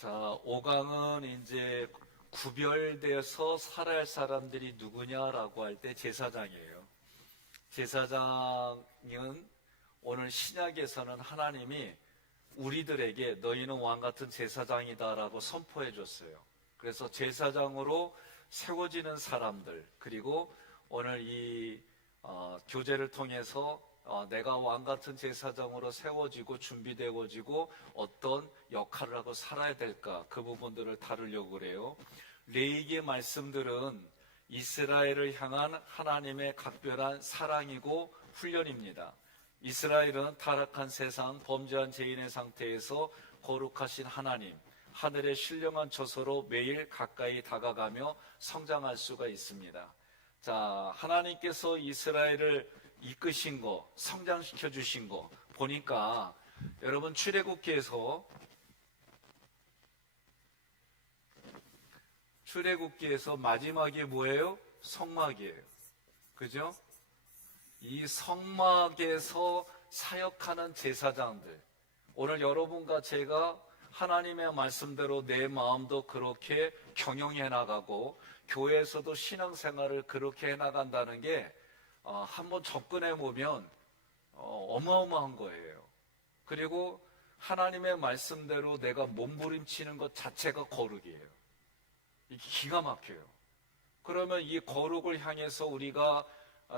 자, 5강은 이제 구별되어서 살아야 할 사람들이 누구냐라고 할 때 제사장이에요. 제사장은 오늘 신약에서는 하나님이 우리들에게 너희는 왕같은 제사장이다라고 선포해 줬어요. 그래서 제사장으로 세워지는 사람들, 그리고 오늘 이 교제를 통해서 내가 왕같은 제사장으로 세워지고 준비되어지고 어떤 역할을 하고 살아야 될까, 그 부분들을 다루려고 그래요. 레위기의 말씀들은 이스라엘을 향한 하나님의 각별한 사랑이고 훈련입니다. 이스라엘은 타락한 세상, 범죄한 죄인의 상태에서 거룩하신 하나님, 하늘의 신령한 처소로 매일 가까이 다가가며 성장할 수가 있습니다. 자, 하나님께서 이스라엘을 이끄신 거, 성장시켜 주신 거 보니까 여러분 출애굽기에서 마지막이 뭐예요? 성막이에요. 그죠? 이 성막에서 사역하는 제사장들, 오늘 여러분과 제가 하나님의 말씀대로 내 마음도 그렇게 경영해 나가고 교회에서도 신앙생활을 그렇게 해나간다는 게 한번 접근해 보면 어마어마한 거예요. 그리고 하나님의 말씀대로 내가 몸부림치는 것 자체가 거룩이에요. 이게 기가 막혀요. 그러면 이 거룩을 향해서 우리가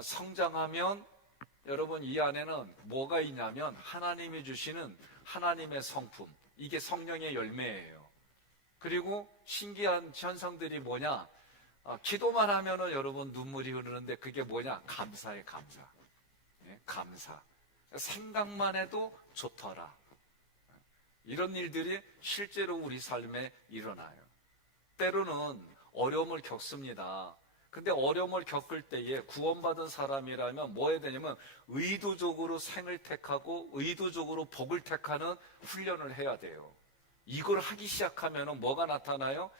성장하면 여러분 이 안에는 뭐가 있냐면 하나님이 주시는 하나님의 성품, 이게 성령의 열매예요. 그리고 신기한 현상들이 뭐냐, 기도만 하면은 여러분 눈물이 흐르는데 그게 뭐냐, 감사해. 감사. 감사. 생각만 해도 좋더라. 이런 일들이 실제로 우리 삶에 일어나요. 때로는 어려움을 겪습니다. 근데 어려움을 겪을 때에 구원받은 사람이라면 뭐 해야 되냐면 의도적으로 생을 택하고 의도적으로 복을 택하는 훈련을 해야 돼요. 이걸 하기 시작하면 뭐가 나타나요?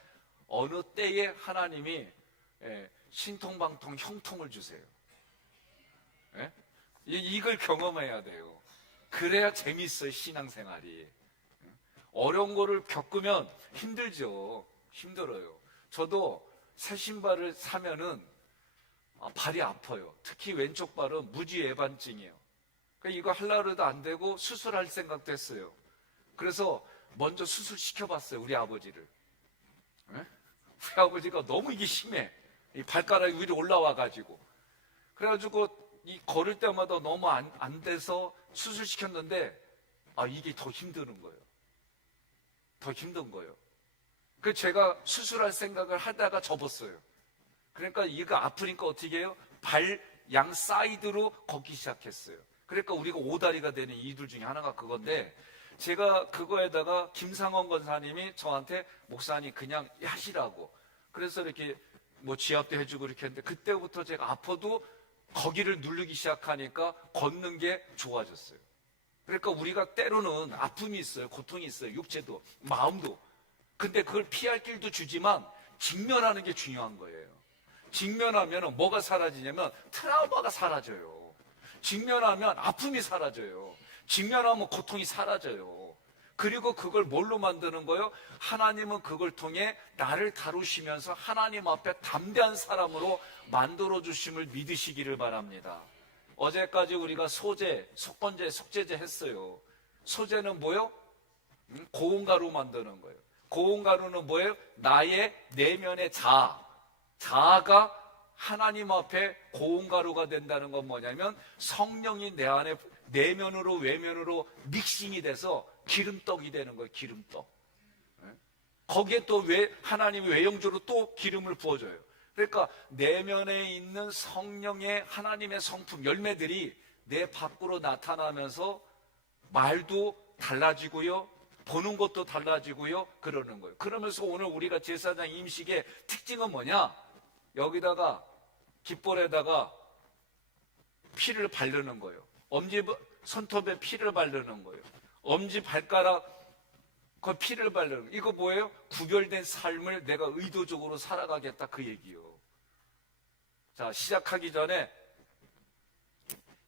어느 때에 하나님이 신통방통 형통을 주세요. 이걸 경험해야 돼요. 그래야 재밌어요, 신앙생활이. 어려운 거를 겪으면 힘들죠. 힘들어요. 저도 새 신발을 사면은 발이 아파요. 특히 왼쪽 발은 무지외반증이에요. 그러니까 이거 하려고 해도 안 되고 수술할 생각도 했어요. 그래서 먼저 수술시켜봤어요, 우리 아버지를. 우리 아버지가 너무 이게 심해. 이 발가락이 위로 올라와가지고. 그래가지고 이 걸을 때마다 너무 안 돼서 수술시켰는데 이게 더 힘드는 거예요. 더 힘든 거예요. 그 제가 수술할 생각을 하다가 접었어요. 그러니까 이거 아프니까 어떻게 해요? 발 양 사이드로 걷기 시작했어요. 그러니까 우리가 오다리가 되는 이들 중에 하나가 그건데, 제가 그거에다가 김상원 권사님이 저한테 목사님 그냥 하시라고, 그래서 이렇게 뭐 지압도 해주고 이렇게 했는데, 그때부터 제가 아파도 거기를 누르기 시작하니까 걷는 게 좋아졌어요. 그러니까 우리가 때로는 아픔이 있어요. 고통이 있어요. 육체도 마음도. 근데 그걸 피할 길도 주지만 직면하는 게 중요한 거예요. 직면하면 뭐가 사라지냐면 트라우마가 사라져요. 직면하면 아픔이 사라져요. 직면하면 고통이 사라져요. 그리고 그걸 뭘로 만드는 거예요? 하나님은 그걸 통해 나를 다루시면서 하나님 앞에 담대한 사람으로 만들어 주심을 믿으시기를 바랍니다. 어제까지 우리가 소재, 속건제, 속죄제 했어요. 소재는 뭐예요? 고운가루 만드는 거예요. 고운가루는 뭐예요? 나의 내면의 자아가 하나님 앞에 고운가루가 된다는 건 뭐냐면 성령이 내 안에 내면으로 외면으로 믹싱이 돼서 기름떡이 되는 거예요. 기름떡. 거기에 또 하나님이 외형적으로 또 기름을 부어줘요. 그러니까 내면에 있는 성령의 하나님의 성품 열매들이 내 밖으로 나타나면서 말도 달라지고요, 보는 것도 달라지고요, 그러는 거예요. 그러면서 오늘 우리가 제사장 임식의 특징은 뭐냐? 여기다가 깃볼에다가 피를 바르는 거예요. 엄지 손톱에 피를 바르는 거예요. 엄지 발가락 그 피를 바르는 거예요. 이거 뭐예요? 구별된 삶을 내가 의도적으로 살아가겠다, 그 얘기요. 자, 시작하기 전에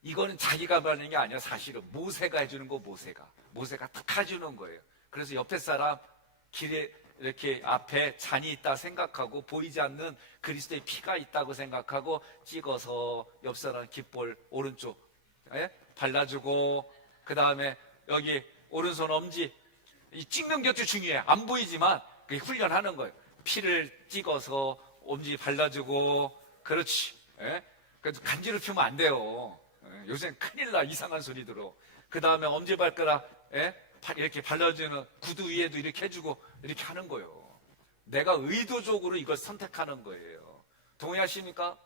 이거는 자기가 바르는 게 아니야. 사실은 모세가 해주는 거. 모세가 탁 해주는 거예요. 그래서 옆에 사람 길에 이렇게 앞에 잔이 있다 생각하고 보이지 않는 그리스도의 피가 있다고 생각하고 찍어서 옆 사람 깃볼 오른쪽 발라주고, 그 다음에 여기 오른손 엄지 이 찍는 것도 중요해. 안 보이지만 그게 훈련하는 거예요. 피를 찍어서 엄지 발라주고, 그렇지. 그래서 간지럽히면 안 돼요. 요새는 큰일 나. 이상한 소리 들어. 그 다음에 엄지발가락 이렇게 발라주는 구두 위에도 이렇게 해주고 이렇게 하는 거예요. 내가 의도적으로 이걸 선택하는 거예요. 동의하십니까?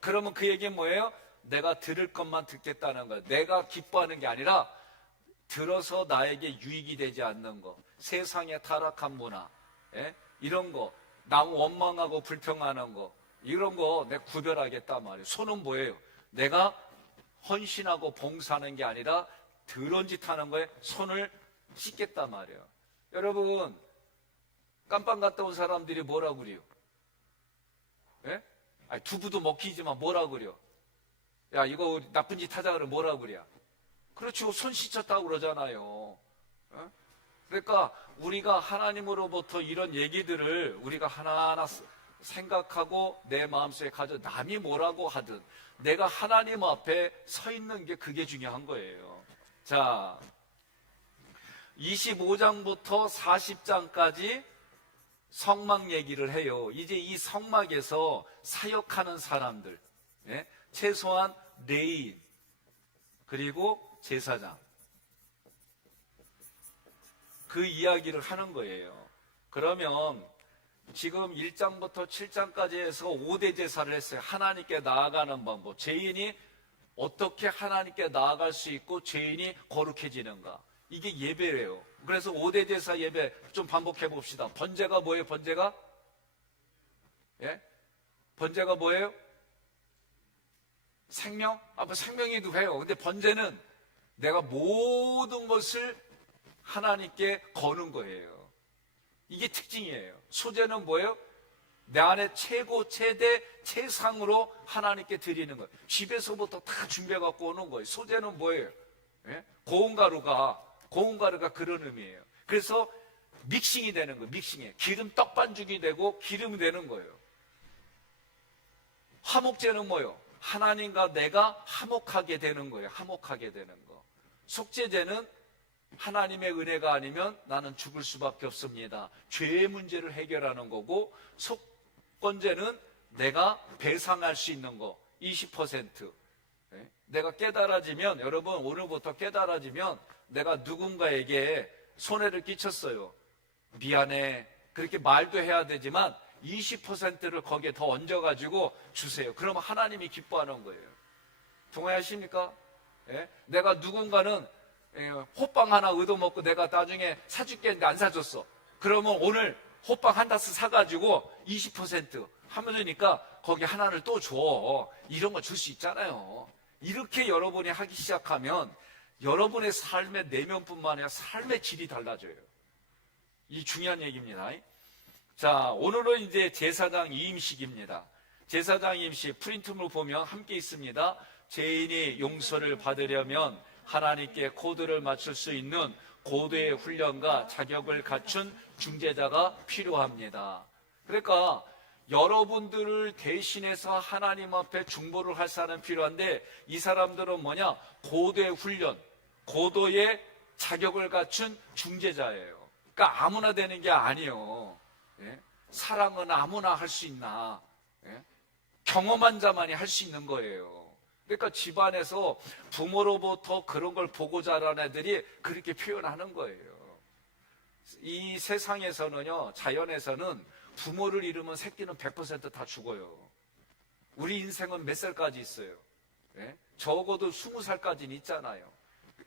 그러면 그 얘기는 뭐예요? 내가 들을 것만 듣겠다는 거예요. 내가 기뻐하는 게 아니라 들어서 나에게 유익이 되지 않는 거, 세상의 타락한 문화, 이런 거, 나 원망하고 불평하는 거, 이런 거 내가 구별하겠단 말이에요. 손은 뭐예요? 내가 헌신하고 봉사하는 게 아니라 더러운 짓 하는 거에 손을 씻겠단 말이에요. 여러분, 깜빵 갔다 온 사람들이 뭐라고 그래요? 아니, 두부도 먹히지만 뭐라고 그래요? 야, 이거 나쁜 짓 하자 그러면 뭐라고 그래요? 그렇죠. 손 씻었다고 그러잖아요. 그러니까 우리가 하나님으로부터 이런 얘기들을 우리가 하나하나 생각하고 내 마음속에 가져, 남이 뭐라고 하든 내가 하나님 앞에 서 있는 게 그게 중요한 거예요. 자, 25장부터 40장까지 성막 얘기를 해요. 이제 이 성막에서 사역하는 사람들, 최소한 레위인, 그리고 제사장, 그 이야기를 하는 거예요. 그러면 지금 1장부터 7장까지 해서 5대 제사를 했어요. 하나님께 나아가는 방법, 죄인이 어떻게 하나님께 나아갈 수 있고 죄인이 거룩해지는가, 이게 예배예요. 그래서 5대 제사 예배 좀 반복해 봅시다. 번제가 뭐예요? 번제가? 번제가 뭐예요? 생명? 뭐 생명이기도 해요. 근데 번제는 내가 모든 것을 하나님께 거는 거예요. 이게 특징이에요. 소제는 뭐예요? 내 안에 최고, 최대, 최상으로 하나님께 드리는 거예요. 집에서부터 다 준비해 갖고 오는 거예요. 소제는 뭐예요? 고운가루가 그런 의미예요. 그래서 믹싱이 되는 거예요. 믹싱이. 기름 떡반죽이 되고 기름이 되는 거예요. 화목제는 뭐예요? 하나님과 내가 화목하게 되는 거예요. 화목하게 되는 거. 속죄제는 하나님의 은혜가 아니면 나는 죽을 수밖에 없습니다. 죄의 문제를 해결하는 거고, 속건제는 내가 배상할 수 있는 거 20%. 내가 깨달아지면, 여러분 오늘부터 깨달아지면 내가 누군가에게 손해를 끼쳤어요. 미안해. 그렇게 말도 해야 되지만 20%를 거기에 더 얹어가지고 주세요. 그러면 하나님이 기뻐하는 거예요. 동의하십니까? 내가 누군가는 호빵 하나 얻어먹고 내가 나중에 사줄게 했는데 안 사줬어. 그러면 오늘 호빵 한 다스 사가지고 20% 하면 되니까 거기 하나를 또 줘. 이런 거 줄 수 있잖아요. 이렇게 여러분이 하기 시작하면 여러분의 삶의 내면뿐만 아니라 삶의 질이 달라져요. 이 중요한 얘기입니다. 자, 오늘은 이제 제사장 이임식입니다. 제사장 이임식 프린트물 보면 함께 있습니다. 죄인이 용서를 받으려면 하나님께 코드를 맞출 수 있는 고도의 훈련과 자격을 갖춘 중재자가 필요합니다. 그러니까 여러분들을 대신해서 하나님 앞에 중보를 할 사람이 필요한데, 이 사람들은 뭐냐? 고도의 훈련, 고도의 자격을 갖춘 중재자예요. 그러니까 아무나 되는 게 아니에요. 사랑은 아무나 할 수 있나? 경험한 자만이 할 수 있는 거예요. 그러니까 집안에서 부모로부터 그런 걸 보고 자란 애들이 그렇게 표현하는 거예요. 이 세상에서는요, 자연에서는 부모를 잃으면 새끼는 100% 다 죽어요. 우리 인생은 몇 살까지 있어요? 적어도 20살까지는 있잖아요.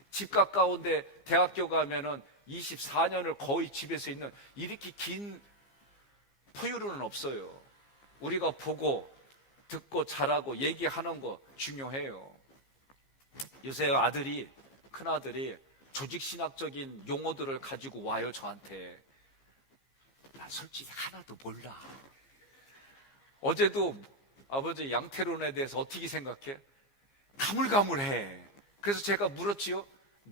집 가까운데 대학교 가면은 24년을 거의 집에서 있는, 이렇게 긴 포유류는 없어요. 우리가 보고 듣고 자라고 얘기하는 거 중요해요. 요새 큰아들이 조직신학적인 용어들을 가지고 와요, 저한테. 난 솔직히 하나도 몰라. 어제도 아버지 양태론에 대해서 어떻게 생각해? 가물가물해. 그래서 제가 물었지요.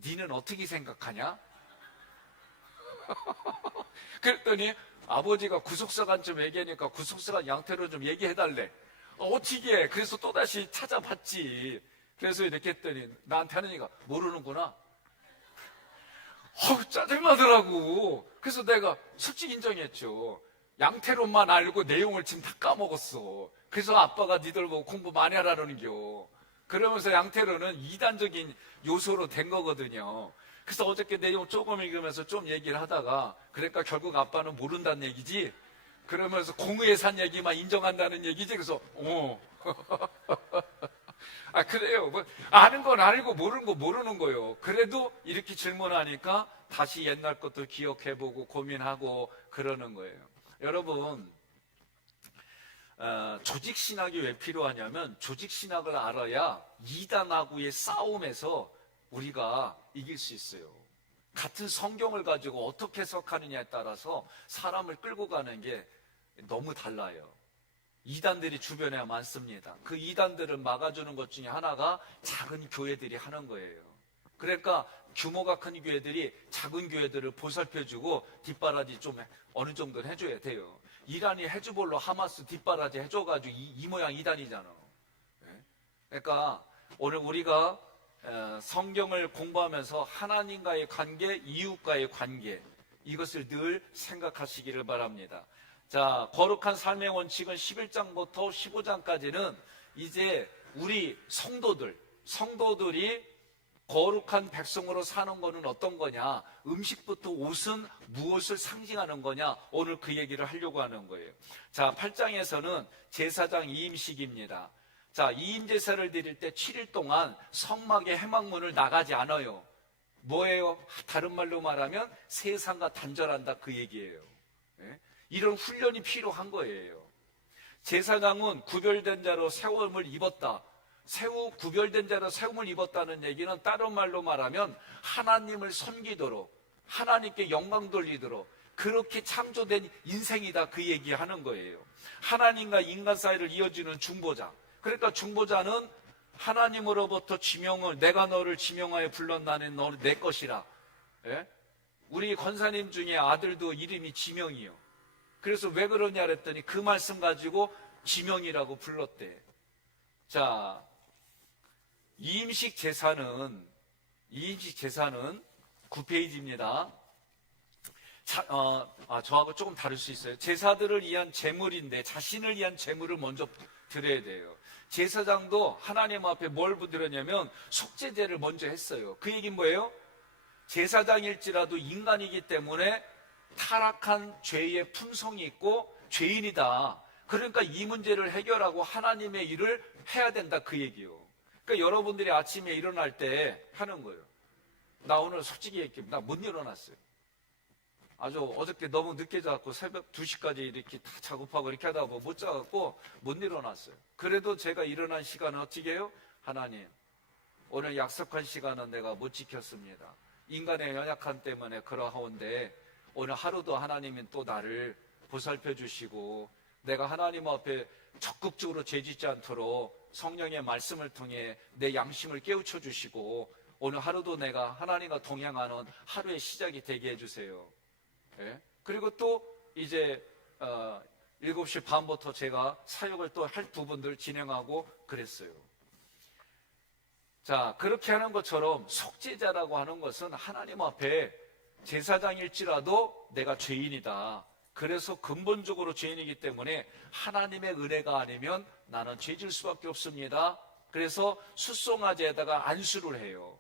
니는 어떻게 생각하냐? 그랬더니 아버지가 구속사관 좀 얘기하니까 구속사관 양태로 좀 얘기해달래. 어떻게 해? 그래서 또다시 찾아봤지. 그래서 이렇게 했더니 나한테 하느니가 모르는구나. 짜증나더라고. 그래서 내가 솔직히 인정했죠. 양태론만 알고 내용을 지금 다 까먹었어. 그래서 아빠가 니들 보고 공부 많이 하라는겨. 그러면서 양태론은 이단적인 요소로 된 거거든요. 그래서 어저께 내용 조금 읽으면서 좀 얘기를 하다가, 그러니까 결국 아빠는 모른다는 얘기지? 그러면서 공의에 산 얘기만 인정한다는 얘기지? 그래서 그래요. 뭐 아는 건 알고 모르는 거 모르는 거예요. 그래도 이렇게 질문하니까 다시 옛날 것도 기억해보고 고민하고 그러는 거예요. 여러분, 조직신학이 왜 필요하냐면, 조직신학을 알아야 이단하고의 싸움에서 우리가 이길 수 있어요. 같은 성경을 가지고 어떻게 해석하느냐에 따라서 사람을 끌고 가는 게 너무 달라요. 이단들이 주변에 많습니다. 그 이단들을 막아주는 것 중에 하나가 작은 교회들이 하는 거예요. 그러니까 규모가 큰 교회들이 작은 교회들을 보살펴주고 뒷바라지 좀 어느 정도는 해줘야 돼요. 이란이 헤즈볼로 하마스 뒷바라지 해줘가지고 이 모양 이단이잖아. 그러니까 오늘 우리가 성경을 공부하면서 하나님과의 관계, 이웃과의 관계, 이것을 늘 생각하시기를 바랍니다. 자, 거룩한 삶의 원칙은 11장부터 15장까지는 이제 우리 성도들이 거룩한 백성으로 사는 거는 어떤 거냐, 음식부터 옷은 무엇을 상징하는 거냐, 오늘 그 얘기를 하려고 하는 거예요. 자, 8장에서는 제사장 이임식입니다. 자, 이임제사를 드릴 때 7일 동안 성막의 해막문을 나가지 않아요. 뭐예요? 다른 말로 말하면 세상과 단절한다, 그 얘기예요. 이런 훈련이 필요한 거예요. 제사장은 구별된 자로 세움을 입었다. 구별된 자로 세움을 입었다는 얘기는 다른 말로 말하면 하나님을 섬기도록, 하나님께 영광 돌리도록 그렇게 창조된 인생이다, 그 얘기하는 거예요. 하나님과 인간 사이를 이어주는 중보자. 그러니까 중보자는 하나님으로부터 지명을, 내가 너를 지명하여 불렀나니 너는 내 것이라. 우리 권사님 중에 아들도 이름이 지명이요. 그래서 왜 그러냐 그랬더니 그 말씀 가지고 지명이라고 불렀대. 자, 이임식 제사는 9페이지입니다. 저하고 조금 다를 수 있어요. 제사들을 위한 제물인데 자신을 위한 제물을 먼저 드려야 돼요. 제사장도 하나님 앞에 뭘 드렸냐면 속죄제를 먼저 했어요. 그 얘기는 뭐예요? 제사장일지라도 인간이기 때문에 타락한 죄의 품성이 있고 죄인이다. 그러니까 이 문제를 해결하고 하나님의 일을 해야 된다, 그 얘기요. 그러니까 여러분들이 아침에 일어날 때 하는 거예요. 나 오늘 솔직히 얘기해, 나 못 일어났어요. 아주 어저께 너무 늦게 자고 새벽 2시까지 이렇게 다 작업하고 이렇게 하다가 못 자갖고 못 일어났어요. 그래도 제가 일어난 시간은 어떻게 해요? 하나님, 오늘 약속한 시간은 내가 못 지켰습니다. 인간의 연약함 때문에 그러하온데 오늘 하루도 하나님은 또 나를 보살펴 주시고 내가 하나님 앞에 적극적으로 죄짓지 않도록 성령의 말씀을 통해 내 양심을 깨우쳐 주시고 오늘 하루도 내가 하나님과 동행하는 하루의 시작이 되게 해주세요. 그리고 또 이제 7시 반부터 제가 사역을 또 할 부분들 진행하고 그랬어요. 자, 그렇게 하는 것처럼 속죄자라고 하는 것은 하나님 앞에 제사장일지라도 내가 죄인이다. 그래서 근본적으로 죄인이기 때문에 하나님의 은혜가 아니면 나는 죄질 수밖에 없습니다. 그래서 숫송아지에다가 안수를 해요.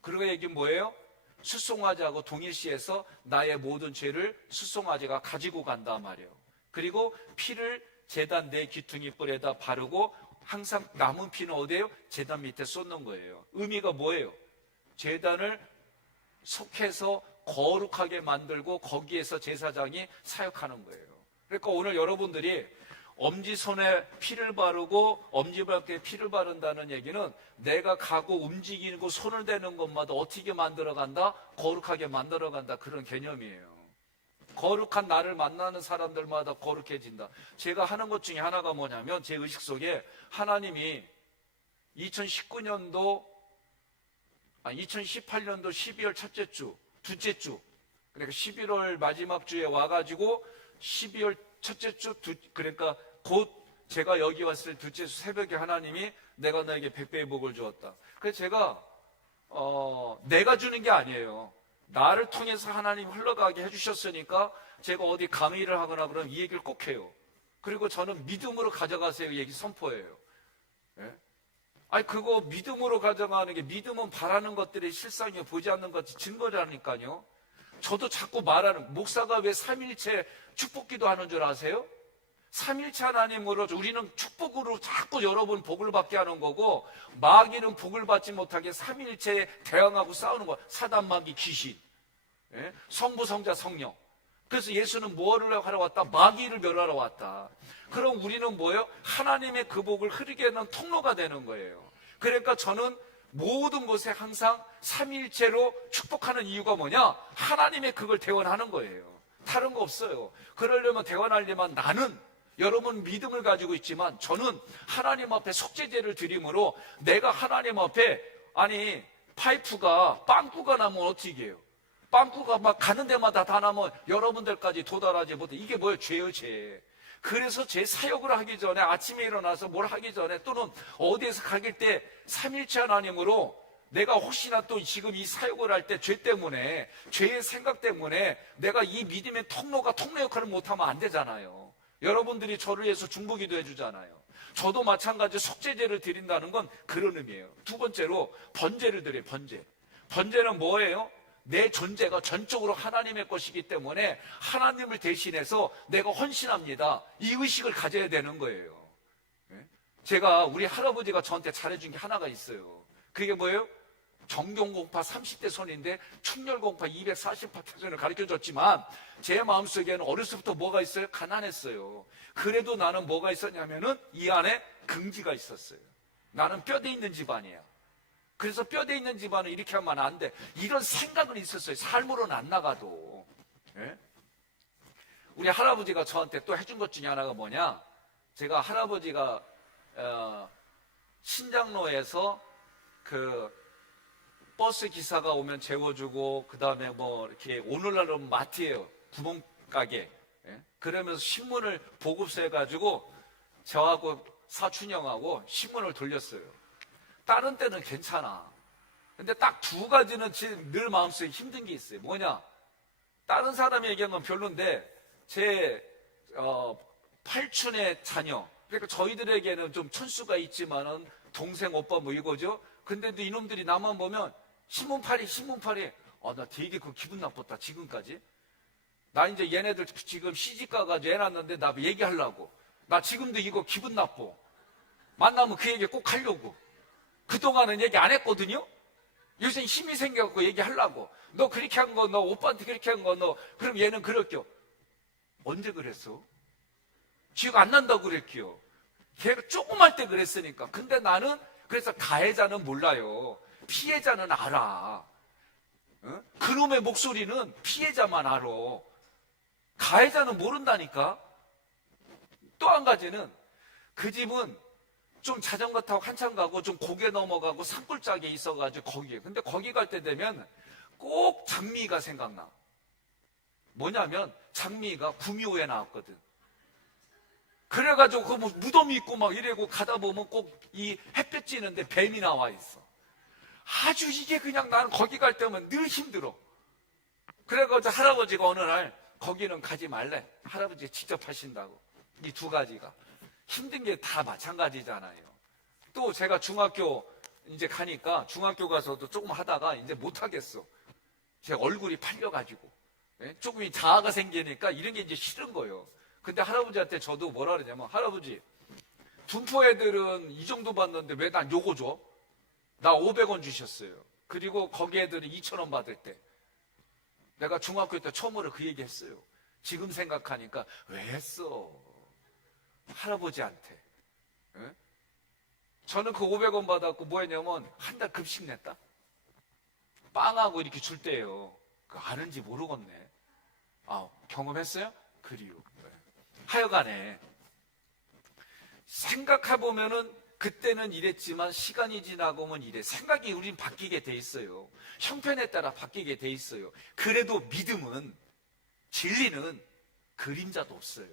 그리고 얘기는 뭐예요? 숫송아지하고 동일시해서 나의 모든 죄를 숫송아지가 가지고 간단 말이에요. 그리고 피를 제단 내 귀퉁이 뿔에다 바르고 항상 남은 피는 어디에요? 제단 밑에 쏟는 거예요. 의미가 뭐예요? 제단을 속해서 거룩하게 만들고 거기에서 제사장이 사역하는 거예요. 그러니까 오늘 여러분들이 엄지손에 피를 바르고 엄지발가락에 피를 바른다는 얘기는 내가 가고 움직이고 손을 대는 것마다 어떻게 만들어간다? 거룩하게 만들어간다, 그런 개념이에요. 거룩한 나를 만나는 사람들마다 거룩해진다. 제가 하는 것 중에 하나가 뭐냐면 제 의식 속에 하나님이 2018년도 12월 첫째 주, 둘째 주 그러니까 11월 마지막 주에 와가지고 12월 첫째 주, 그러니까 곧 제가 여기 왔을 둘째 주 새벽에 하나님이 내가 너에게 100배의 복을 주었다. 그래서 제가 내가 주는 게 아니에요. 나를 통해서 하나님 흘러가게 해주셨으니까 제가 어디 강의를 하거나 그러면 이 얘기를 꼭 해요. 그리고 저는 믿음으로 가져가세요 얘기 선포해요. 예? 아니 그거 믿음으로 가져가는 게, 믿음은 바라는 것들이 실상에 보지 않는 것이 증거라니까요. 저도 자꾸 말하는, 목사가 왜 삼일체 축복기도 하는 줄 아세요? 삼일체 하나님으로 우리는 축복으로 자꾸 여러분 복을 받게 하는 거고, 마귀는 복을 받지 못하게 삼일체에 대항하고 싸우는 거야. 사단, 마귀, 귀신, 예? 성부, 성자, 성령. 그래서 예수는 뭐를 하러 왔다? 마귀를 멸하러 왔다. 그럼 우리는 뭐예요? 하나님의 그 복을 흐르게 하는 통로가 되는 거예요. 그러니까 저는 모든 곳에 항상 삼일체로 축복하는 이유가 뭐냐? 하나님의 그걸 대원하는 거예요. 다른 거 없어요. 그러려면 대원하려면 나는, 여러분 믿음을 가지고 있지만 저는 하나님 앞에 속죄제를 드림으로, 내가 하나님 앞에, 아니 파이프가 빵꾸가 나면 어떻게 해요? 빵꾸가 막 가는 데마다 다 나면 여러분들까지 도달하지 못해. 이게 뭐예요? 죄예요, 죄. 그래서 제 사역을 하기 전에, 아침에 일어나서 뭘 하기 전에, 또는 어디에서 가길 때 삼일체 하나님으로, 내가 혹시나 또 지금 이 사역을 할 때 죄 때문에, 죄의 생각 때문에 내가 이 믿음의 통로 역할을 못하면 안 되잖아요. 여러분들이 저를 위해서 중보기도 해주잖아요. 저도 마찬가지 속죄제를 드린다는 건 그런 의미예요. 두 번째로 번제를 드려요. 번제는 뭐예요? 내 존재가 전적으로 하나님의 것이기 때문에 하나님을 대신해서 내가 헌신합니다. 이 의식을 가져야 되는 거예요. 제가, 우리 할아버지가 저한테 잘해준 게 하나가 있어요. 그게 뭐예요? 정경공파 30대 손인데 충렬공파 248대손을 가르쳐줬지만 제 마음속에는 어렸을 때부터 뭐가 있어요? 가난했어요. 그래도 나는 뭐가 있었냐면은 이 안에 긍지가 있었어요. 나는 뼈대 있는 집안이야. 그래서 뼈대 있는 집안은 이렇게 하면 안 돼. 이런 생각은 있었어요. 삶으로는 안 나가도. 예? 우리 할아버지가 저한테 또 해준 것 중에 하나가 뭐냐? 제가 할아버지가 신장로에서 그 버스 기사가 오면 재워주고, 그 다음에 뭐 이렇게, 오늘날은 마트예요. 구멍가게. 예? 그러면서 신문을 보급소해가지고 저하고 사촌 형하고 신문을 돌렸어요. 다른 때는 괜찮아. 근데 딱 두 가지는 늘 마음속에 힘든 게 있어요. 뭐냐? 다른 사람이 얘기한 건 별론데, 제 팔촌의 자녀, 그러니까 저희들에게는 좀 천수가 있지만은 동생, 오빠 뭐 이거죠. 근데도 이놈들이 나만 보면 신문팔이. 나 되게 그 기분 나빴다 지금까지. 나 이제 얘네들 지금 시집 가가지고 애 낳았는데 나 얘기하려고. 나 지금도 이거 기분 나빠. 만나면 그 얘기 꼭 하려고. 그동안은 얘기 안 했거든요. 요새 힘이 생겨갖고 얘기하려고. 너 그렇게 한 거, 너 오빠한테 그렇게 한 거, 너 그럼 얘는 그럴게요. 언제 그랬어? 기억 안 난다고 그랬기요. 걔가 조금 할 때 그랬으니까. 근데 나는, 그래서 가해자는 몰라요. 피해자는 알아. 그놈의 목소리는 피해자만 알아. 가해자는 모른다니까. 또 한 가지는, 그 집은 좀 자전거 타고 한참 가고 좀 고개 넘어가고 산골짜기에 있어가지고 거기에. 근데 거기 갈 때 되면 꼭 장미가 생각나. 뭐냐면 장미가 구미호에 나왔거든. 그래가지고 그 뭐 무덤이 있고 막 이래고 가다 보면 꼭 이 햇볕 찌는데 뱀이 나와 있어. 아주 이게 그냥 나는 거기 갈 때면 늘 힘들어. 그래가지고 할아버지가 어느 날 거기는 가지 말래. 할아버지가 직접 하신다고. 이 두 가지가. 힘든 게 다 마찬가지잖아요. 또 제가 중학교 이제 가니까, 중학교 가서도 조금 하다가 이제 못하겠어. 제 얼굴이 팔려가지고. 조금 자아가 생기니까 이런 게 이제 싫은 거예요. 근데 할아버지한테 저도 뭐라 그러냐면, 할아버지, 둔포 애들은 이 정도 받는데 왜 난 요거 줘? 나 500원 주셨어요. 그리고 거기 애들은 2,000원 받을 때. 내가 중학교 때 처음으로 그 얘기 했어요. 지금 생각하니까 왜 했어? 할아버지한테. 저는 그 500원 받았고 뭐 했냐면 한 달 급식 냈다. 빵하고 이렇게 줄 때예요. 그 아는지 모르겠네. 경험했어요? 그리요. 하여간에 생각해보면은 그때는 이랬지만 시간이 지나고 보면 이래. 생각이 우린 바뀌게 돼 있어요. 형편에 따라 바뀌게 돼 있어요. 그래도 믿음은, 진리는 그림자도 없어요.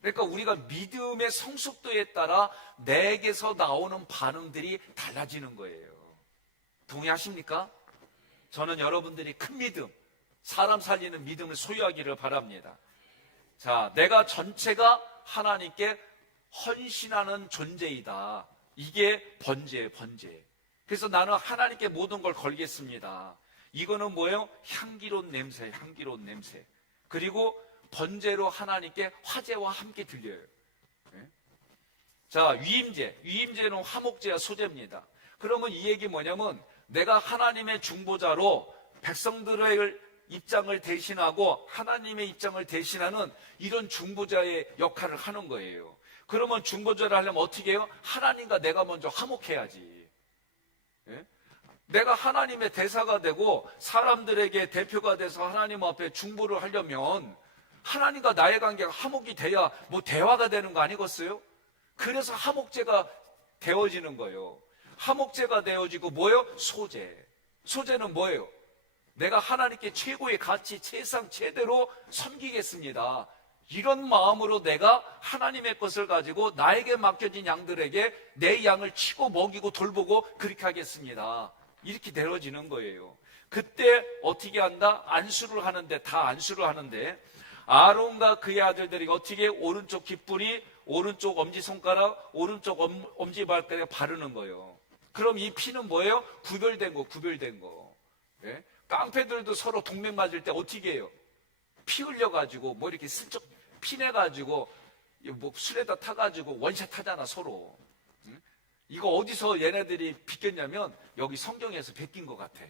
그러니까 우리가 믿음의 성숙도에 따라 내게서 나오는 반응들이 달라지는 거예요. 동의하십니까? 저는 여러분들이 큰 믿음, 사람 살리는 믿음을 소유하기를 바랍니다. 자, 내가 전체가 하나님께 헌신하는 존재이다. 이게 번제예요, 번제. 그래서 나는 하나님께 모든 걸 걸겠습니다. 이거는 뭐예요? 향기로운 냄새, 향기로운 냄새. 그리고 번제로 하나님께 화제와 함께 들려요. 자, 위임제는 화목제와 소제입니다. 그러면 이 얘기 뭐냐면 내가 하나님의 중보자로 백성들의 입장을 대신하고 하나님의 입장을 대신하는 이런 중보자의 역할을 하는 거예요. 그러면 중보자를 하려면 어떻게 해요? 하나님과 내가 먼저 화목해야지. 내가 하나님의 대사가 되고 사람들에게 대표가 돼서 하나님 앞에 중보를 하려면 하나님과 나의 관계가 화목이 돼야 뭐 대화가 되는 거 아니겠어요? 그래서 화목제가 되어지는 거예요. 화목제가 되어지고 뭐예요? 소제. 소제는 뭐예요? 내가 하나님께 최고의 가치, 최상, 최대로 섬기겠습니다. 이런 마음으로 내가 하나님의 것을 가지고 나에게 맡겨진 양들에게 내 양을 치고 먹이고 돌보고 그렇게 하겠습니다. 이렇게 되어지는 거예요. 그때 어떻게 한다? 안수를 하는데, 다 안수를 하는데 아론과 그의 아들들이 어떻게 오른쪽 깃불이 오른쪽 엄지손가락, 오른쪽 엄지발가락에 바르는 거예요. 그럼 이 피는 뭐예요? 구별된 거, 구별된 거. 예? 깡패들도 서로 동맹 맞을 때 어떻게 해요? 피 흘려가지고 뭐 이렇게 슬쩍 피내가지고 뭐 술에다 타가지고 원샷 하잖아 서로. 응? 이거 어디서 얘네들이 빗겼냐면 여기 성경에서 베낀 것 같아.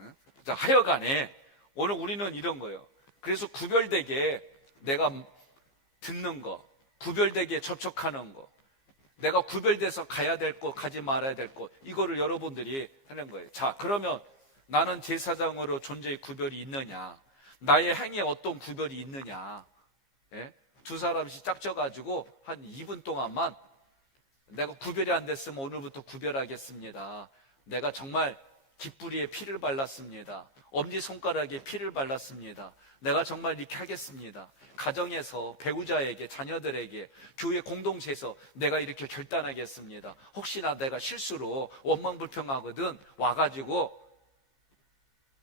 응? 자, 하여간에 오늘 우리는 이런 거예요. 그래서 구별되게 내가 듣는 거, 구별되게 접촉하는 거, 내가 구별돼서 가야 될 거, 가지 말아야 될 거, 이거를 여러분들이 하는 거예요. 자, 그러면 나는 제사장으로 존재의 구별이 있느냐? 나의 행위에 어떤 구별이 있느냐? 예? 두 사람씩 짝져가지고 한 2분 동안만 내가 구별이 안 됐으면 오늘부터 구별하겠습니다. 내가 정말 깃뿌리에 피를 발랐습니다. 엄지손가락에 피를 발랐습니다. 내가 정말 이렇게 하겠습니다. 가정에서 배우자에게, 자녀들에게, 교회 공동체에서 내가 이렇게 결단하겠습니다. 혹시나 내가 실수로 원망불평하거든 와가지고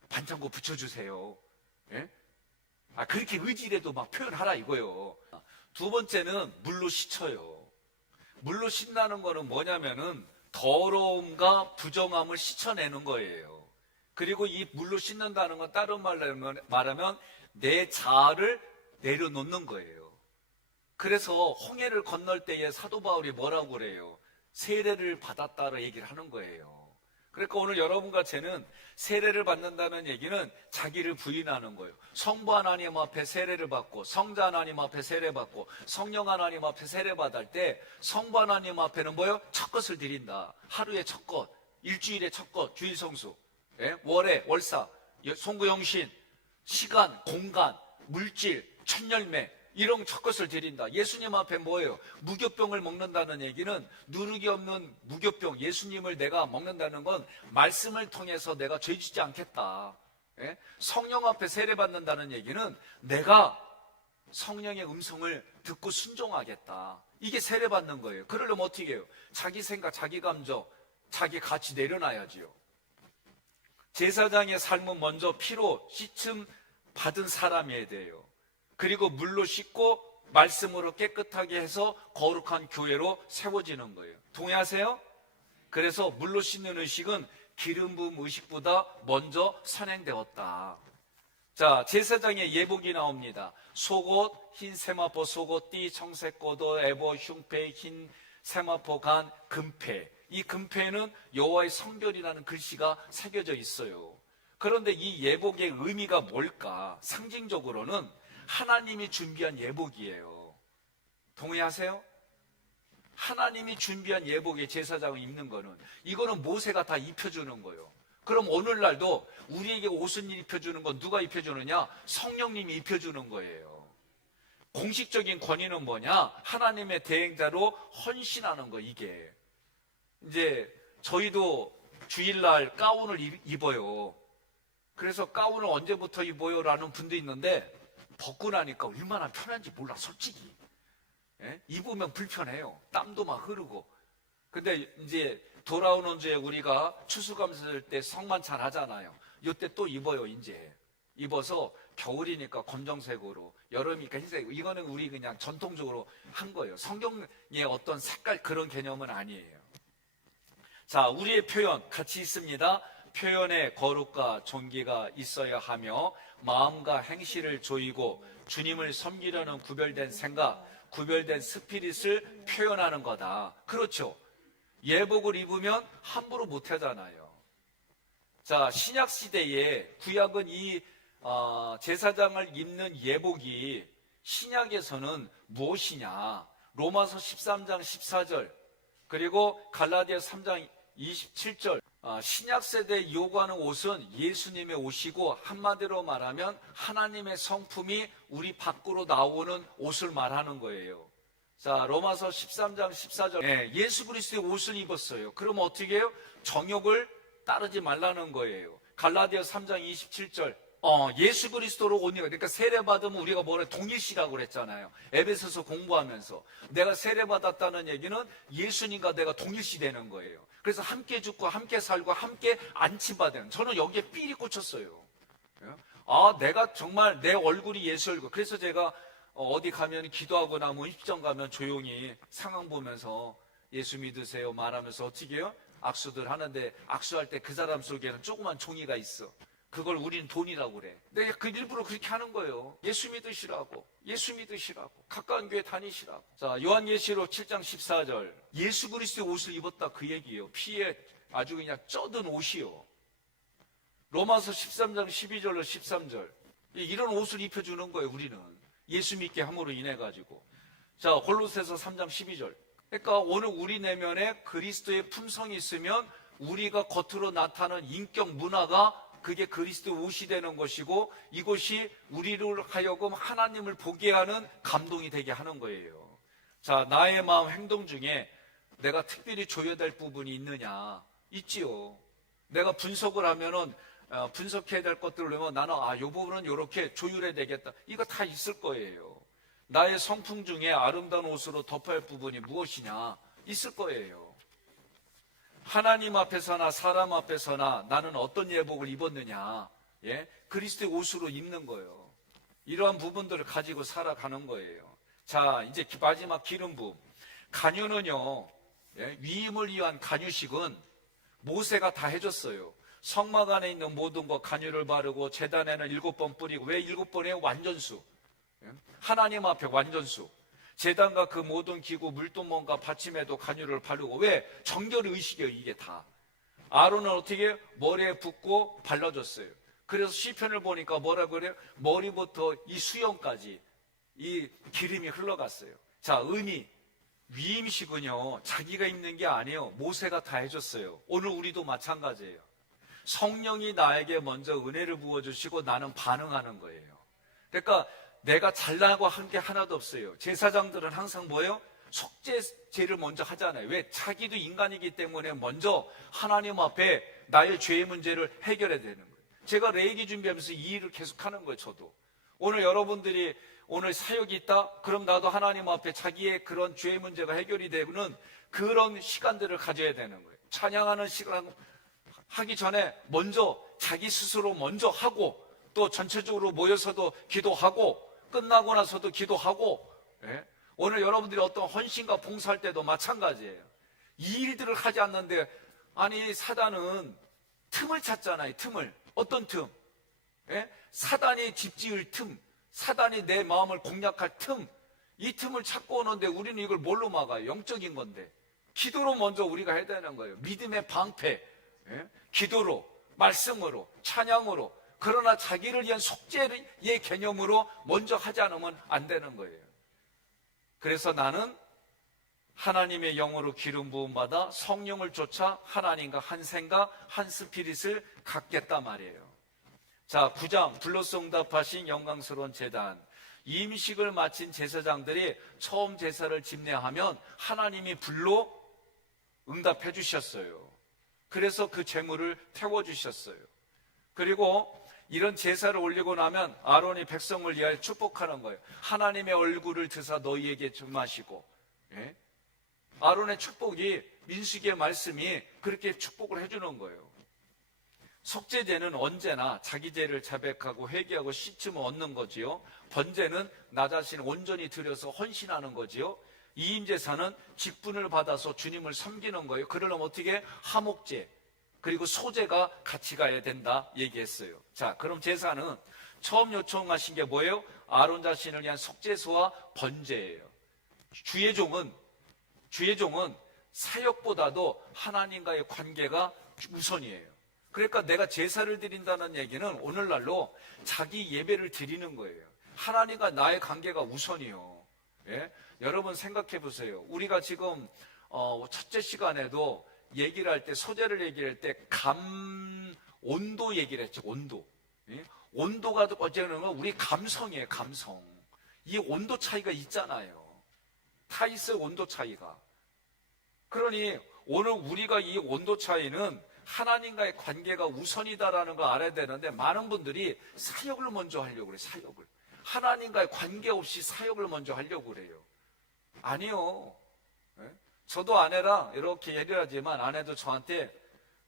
반창고 붙여주세요. 예? 그렇게 의지라도 막 표현하라 이거요. 두 번째는 물로 씻어요. 물로 씻는다는 거는 뭐냐면은 더러움과 부정함을 씻어내는 거예요. 그리고 이 물로 씻는다는 건 다른 말로 말하면 내 자아를 내려놓는 거예요. 그래서 홍해를 건널 때에 사도 바울이 뭐라고 그래요? 세례를 받았다고 얘기를 하는 거예요. 그러니까 오늘 여러분과 저는 세례를 받는다는 얘기는 자기를 부인하는 거예요. 성부 하나님 앞에 세례를 받고 성자 하나님 앞에 세례 받고 성령 하나님 앞에 세례 받을 때 성부 하나님 앞에는 뭐예요? 첫 것을 드린다. 하루에 첫 것, 일주일에 첫 것, 주일 성수, 예? 월에 월사, 송구영신, 시간, 공간, 물질, 첫 열매 이런 첫 것을 드린다. 예수님 앞에 뭐예요? 무교병을 먹는다는 얘기는 누룩이 없는 무교병, 예수님을 내가 먹는다는 건 말씀을 통해서 내가 죄 짓지 않겠다. 예? 성령 앞에 세례받는다는 얘기는 내가 성령의 음성을 듣고 순종하겠다. 이게 세례받는 거예요. 그러려면 어떻게 해요? 자기 생각, 자기 감정, 자기 가치 내려놔야지요. 제사장의 삶은 먼저 피로 씻음 받은 사람이어야 돼요. 그리고 물로 씻고 말씀으로 깨끗하게 해서 거룩한 교회로 세워지는 거예요. 동의하세요? 그래서 물로 씻는 의식은 기름 부음 의식보다 먼저 선행되었다. 자, 제사장의 예복이 나옵니다. 속옷, 흰 세마포 속옷, 띠, 청색 고도, 에보, 흉패, 흰 세마포 간, 금패. 이 금패에는 여호와의 성결이라는 글씨가 새겨져 있어요. 그런데 이 예복의 의미가 뭘까? 상징적으로는 하나님이 준비한 예복이에요. 동의하세요? 하나님이 준비한 예복에 제사장을 입는 거는 이거는 모세가 다 입혀주는 거예요. 그럼 오늘날도 우리에게 옷을 입혀주는 건 누가 입혀주느냐? 성령님이 입혀주는 거예요. 공식적인 권위는 뭐냐? 하나님의 대행자로 헌신하는 거. 이게 이제 저희도 주일날 가운을 입어요. 그래서 가운을 언제부터 입어요? 라는 분도 있는데 벗고 나니까 얼마나 편한지 몰라, 솔직히. 예? 입으면 불편해요. 땀도 막 흐르고. 근데 이제 돌아오는 주에 우리가 추수감사절 때 성만찬 하잖아요. 이때 또 입어요. 이제 입어서 겨울이니까 검정색으로, 여름이니까 흰색. 이거는 우리 그냥 전통적으로 한 거예요. 성경의 어떤 색깔 그런 개념은 아니에요. 자, 우리의 표현 같이 있습니다. 표현에 거룩과 존귀가 있어야 하며 마음과 행실을 조이고 주님을 섬기려는 구별된 생각, 구별된 스피릿을 표현하는 거다. 그렇죠. 예복을 입으면 함부로 못 하잖아요. 자, 신약 시대에 구약은 이 제사장을 입는 예복이 신약에서는 무엇이냐? 로마서 13장 14절 그리고 갈라디아 3장 27절. 신약 세대에 요구하는 옷은 예수님의 옷이고 한마디로 말하면 하나님의 성품이 우리 밖으로 나오는 옷을 말하는 거예요. 자, 로마서 13장 14절. 예수 그리스도의 옷을 입었어요. 그럼 어떻게 해요? 정욕을 따르지 말라는 거예요. 갈라디아 3장 27절. 예수 그리스도로 옷 입어. 그러니까 세례 받으면 우리가 뭐래? 동일시라고 그랬잖아요. 에베소서 공부하면서. 내가 세례 받았다는 얘기는 예수님과 내가 동일시 되는 거예요. 그래서 함께 죽고 함께 살고 함께 안침받는. 저는 여기에 삘이 꽂혔어요. 내가 정말 내 얼굴이 예수 얼굴. 그래서 제가 어디 가면 기도하고 나면 음식점 가면 조용히 상황 보면서 예수 믿으세요 말하면서 어떻게 해요? 악수들 하는데 악수할 때 그 사람 속에는 조그만 종이가 있어. 그걸 우리는 돈이라고 그래. 내가 그 일부러 그렇게 하는 거예요. 예수 믿으시라고. 예수 믿으시라고. 가까운 교회 다니시라고. 자, 요한계시록 7장 14절. 예수 그리스도의 옷을 입었다 그 얘기예요. 피에 아주 그냥 쩌든 옷이요. 로마서 13장 12절로 13절. 이런 옷을 입혀주는 거예요. 우리는 예수 믿게 함으로 인해 가지고. 자, 골로새서 3장 12절. 그러니까 오늘 우리 내면에 그리스도의 품성이 있으면 우리가 겉으로 나타나는 인격 문화가 그게 그리스도 옷이 되는 것이고 이것이 우리를 하여금 하나님을 보게 하는 감동이 되게 하는 거예요. 자, 나의 마음 행동 중에 내가 특별히 조여야 될 부분이 있느냐? 있지요. 내가 분석을 하면은 분석해야 될 것들을 보면 나는 이 부분은 이렇게 조율해야 되겠다. 이거 다 있을 거예요. 나의 성품 중에 아름다운 옷으로 덮어야 할 부분이 무엇이냐? 있을 거예요. 하나님 앞에서나 사람 앞에서나 나는 어떤 예복을 입었느냐? 그리스도의 옷으로 입는 거예요. 이러한 부분들을 가지고 살아가는 거예요. 자, 이제 마지막 기름 부음. 간유는요, 위임을 위한 간유식은 모세가 다 해줬어요. 성막 안에 있는 모든 것 간유를 바르고 제단에는 7번 뿌리고. 왜 7번이에요? 완전수. 하나님 앞에 완전수. 제단과 그 모든 기구, 물두멍과 받침에도 간유를 바르고. 왜? 정결 의식이에요, 이게 다. 아론은 어떻게 머리에 붓고 발라줬어요. 그래서 시편을 보니까 뭐라 그래요? 머리부터 이 수염까지 이 기름이 흘러갔어요. 자, 의미. 위임식은요, 자기가 입는 게 아니에요. 모세가 다 해줬어요. 오늘 우리도 마찬가지예요. 성령이 나에게 먼저 은혜를 부어주시고 나는 반응하는 거예요. 그러니까 내가 잘나고 한 게 하나도 없어요. 제사장들은 항상 뭐예요? 속죄제를 먼저 하잖아요. 왜? 자기도 인간이기 때문에 먼저 하나님 앞에 나의 죄의 문제를 해결해야 되는 거예요. 제가 레이기 준비하면서 이 일을 계속 하는 거예요. 저도. 오늘 여러분들이 오늘 사역이 있다? 그럼 나도 하나님 앞에 자기의 그런 죄의 문제가 해결이 되는 그런 시간들을 가져야 되는 거예요. 찬양하는 시간 하기 전에 먼저 자기 스스로 먼저 하고 또 전체적으로 모여서도 기도하고 끝나고 나서도 기도하고. 오늘 여러분들이 어떤 헌신과 봉사할 때도 마찬가지예요. 이 일들을 하지 않는데 아니 사단은 틈을 찾잖아요. 틈을. 어떤 틈? 사단이 집 지을 틈, 사단이 내 마음을 공략할 틈, 이 틈을 찾고 오는데 우리는 이걸 뭘로 막아요? 영적인 건데. 기도로 먼저 우리가 해야 되는 거예요. 믿음의 방패. 기도로, 말씀으로, 찬양으로. 그러나 자기를 위한 속죄의 개념으로 먼저 하지 않으면 안 되는 거예요. 그래서 나는 하나님의 영으로 기름 부음 받아 성령을 쫓아 하나님과 한 생각, 한 스피릿을 갖겠다 말이에요. 자, 9장 불로소 응답하신 영광스러운 제단. 임식을 마친 제사장들이 처음 제사를 집례하면 하나님이 불로 응답해 주셨어요. 그래서 그 제물을 태워주셨어요. 그리고 이런 제사를 올리고 나면 아론이 백성을 위하여 축복하는 거예요. 하나님의 얼굴을 드사 너희에게 점하시고, 예? 아론의 축복이, 민수기의 말씀이 그렇게 축복을 해주는 거예요. 속죄제는 언제나 자기 죄를 자백하고 회개하고 씻음을 얻는 거지요. 번제는 나 자신을 온전히 들여서 헌신하는 거지요. 이임제사는 직분을 받아서 주님을 섬기는 거예요. 그러려면 어떻게? 화목제 그리고 소제가 같이 가야 된다 얘기했어요. 자, 그럼 제사는 처음 요청하신 게 뭐예요? 아론 자신을 위한 속죄소와 번제예요. 주의 종은 사역보다도 하나님과의 관계가 우선이에요. 그러니까 내가 제사를 드린다는 얘기는 오늘날로 자기 예배를 드리는 거예요. 하나님과 나의 관계가 우선이요. 예? 여러분 생각해 보세요. 우리가 지금 첫째 시간에도 얘기를 할 때, 소재를 얘기할 때 온도 얘기를 했죠. 온도. 예? 온도가 어쩌는 건 우리 감성이에요. 감성. 이 온도 차이가 있잖아요. 다 있어요. 온도 차이가. 그러니 오늘 우리가 이 온도 차이는 하나님과의 관계가 우선이다라는 걸 알아야 되는데, 많은 분들이 사역을 먼저 하려고 그래요. 사역을. 하나님과의 관계 없이 사역을 먼저 하려고 그래요. 아니요. 네? 저도 아내랑 이렇게 얘기를 하지만 아내도 저한테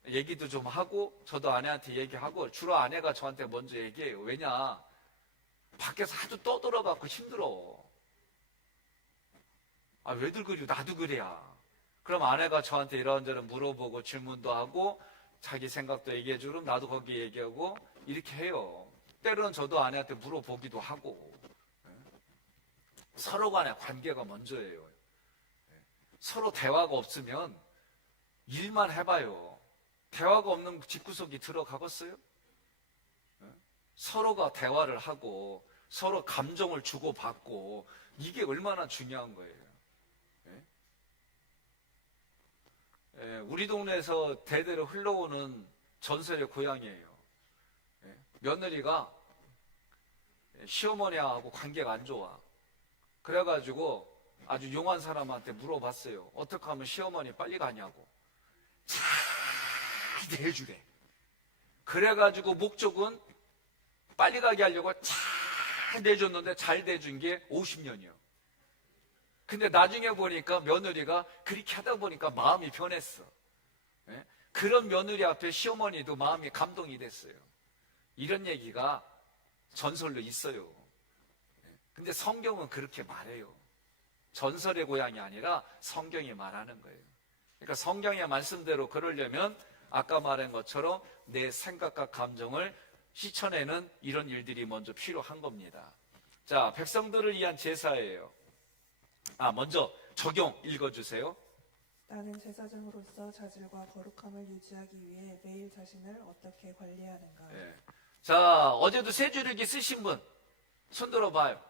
얘기도 좀 하고 저도 아내한테 얘기하고, 주로 아내가 저한테 먼저 얘기해요. 왜냐? 밖에서 하도 떠들어갖고 힘들어. 아, 왜들 그래요? 나도 그래야. 그럼 아내가 저한테 이런저런 물어보고 질문도 하고 자기 생각도 얘기해주고, 그럼 나도 거기 얘기하고 이렇게 해요. 때로는 저도 아내한테 물어보기도 하고. 서로 간의 관계가 먼저예요. 서로 대화가 없으면 일만 해봐요. 대화가 없는 집구석이 들어가겠어요? 서로가 대화를 하고 서로 감정을 주고받고, 이게 얼마나 중요한 거예요. 우리 동네에서 대대로 흘러오는 전설의 고향이에요. 며느리가 시어머니하고 관계가 안 좋아. 그래가지고 아주 용한 사람한테 물어봤어요. 어떻게 하면 시어머니 빨리 가냐고. 잘 대해주래. 그래가지고 목적은 빨리 가게 하려고 잘 대해줬는데, 잘 대해준 게 50년이요. 근데 나중에 보니까 며느리가 그렇게 하다 보니까 마음이 변했어. 예? 그런 며느리 앞에 시어머니도 마음이 감동이 됐어요. 이런 얘기가 전설로 있어요. 예? 근데 성경은 그렇게 말해요. 전설의 고향이 아니라 성경이 말하는 거예요. 그러니까 성경의 말씀대로 그러려면 아까 말한 것처럼 내 생각과 감정을 씻어내는 이런 일들이 먼저 필요한 겁니다. 자, 백성들을 위한 제사예요. 먼저 적용 읽어주세요. 나는 제사장으로서 자질과 거룩함을 유지하기 위해 매일 자신을 어떻게 관리하는가. 예. 자, 어제도 세 줄일기 쓰신 분 손 들어봐요.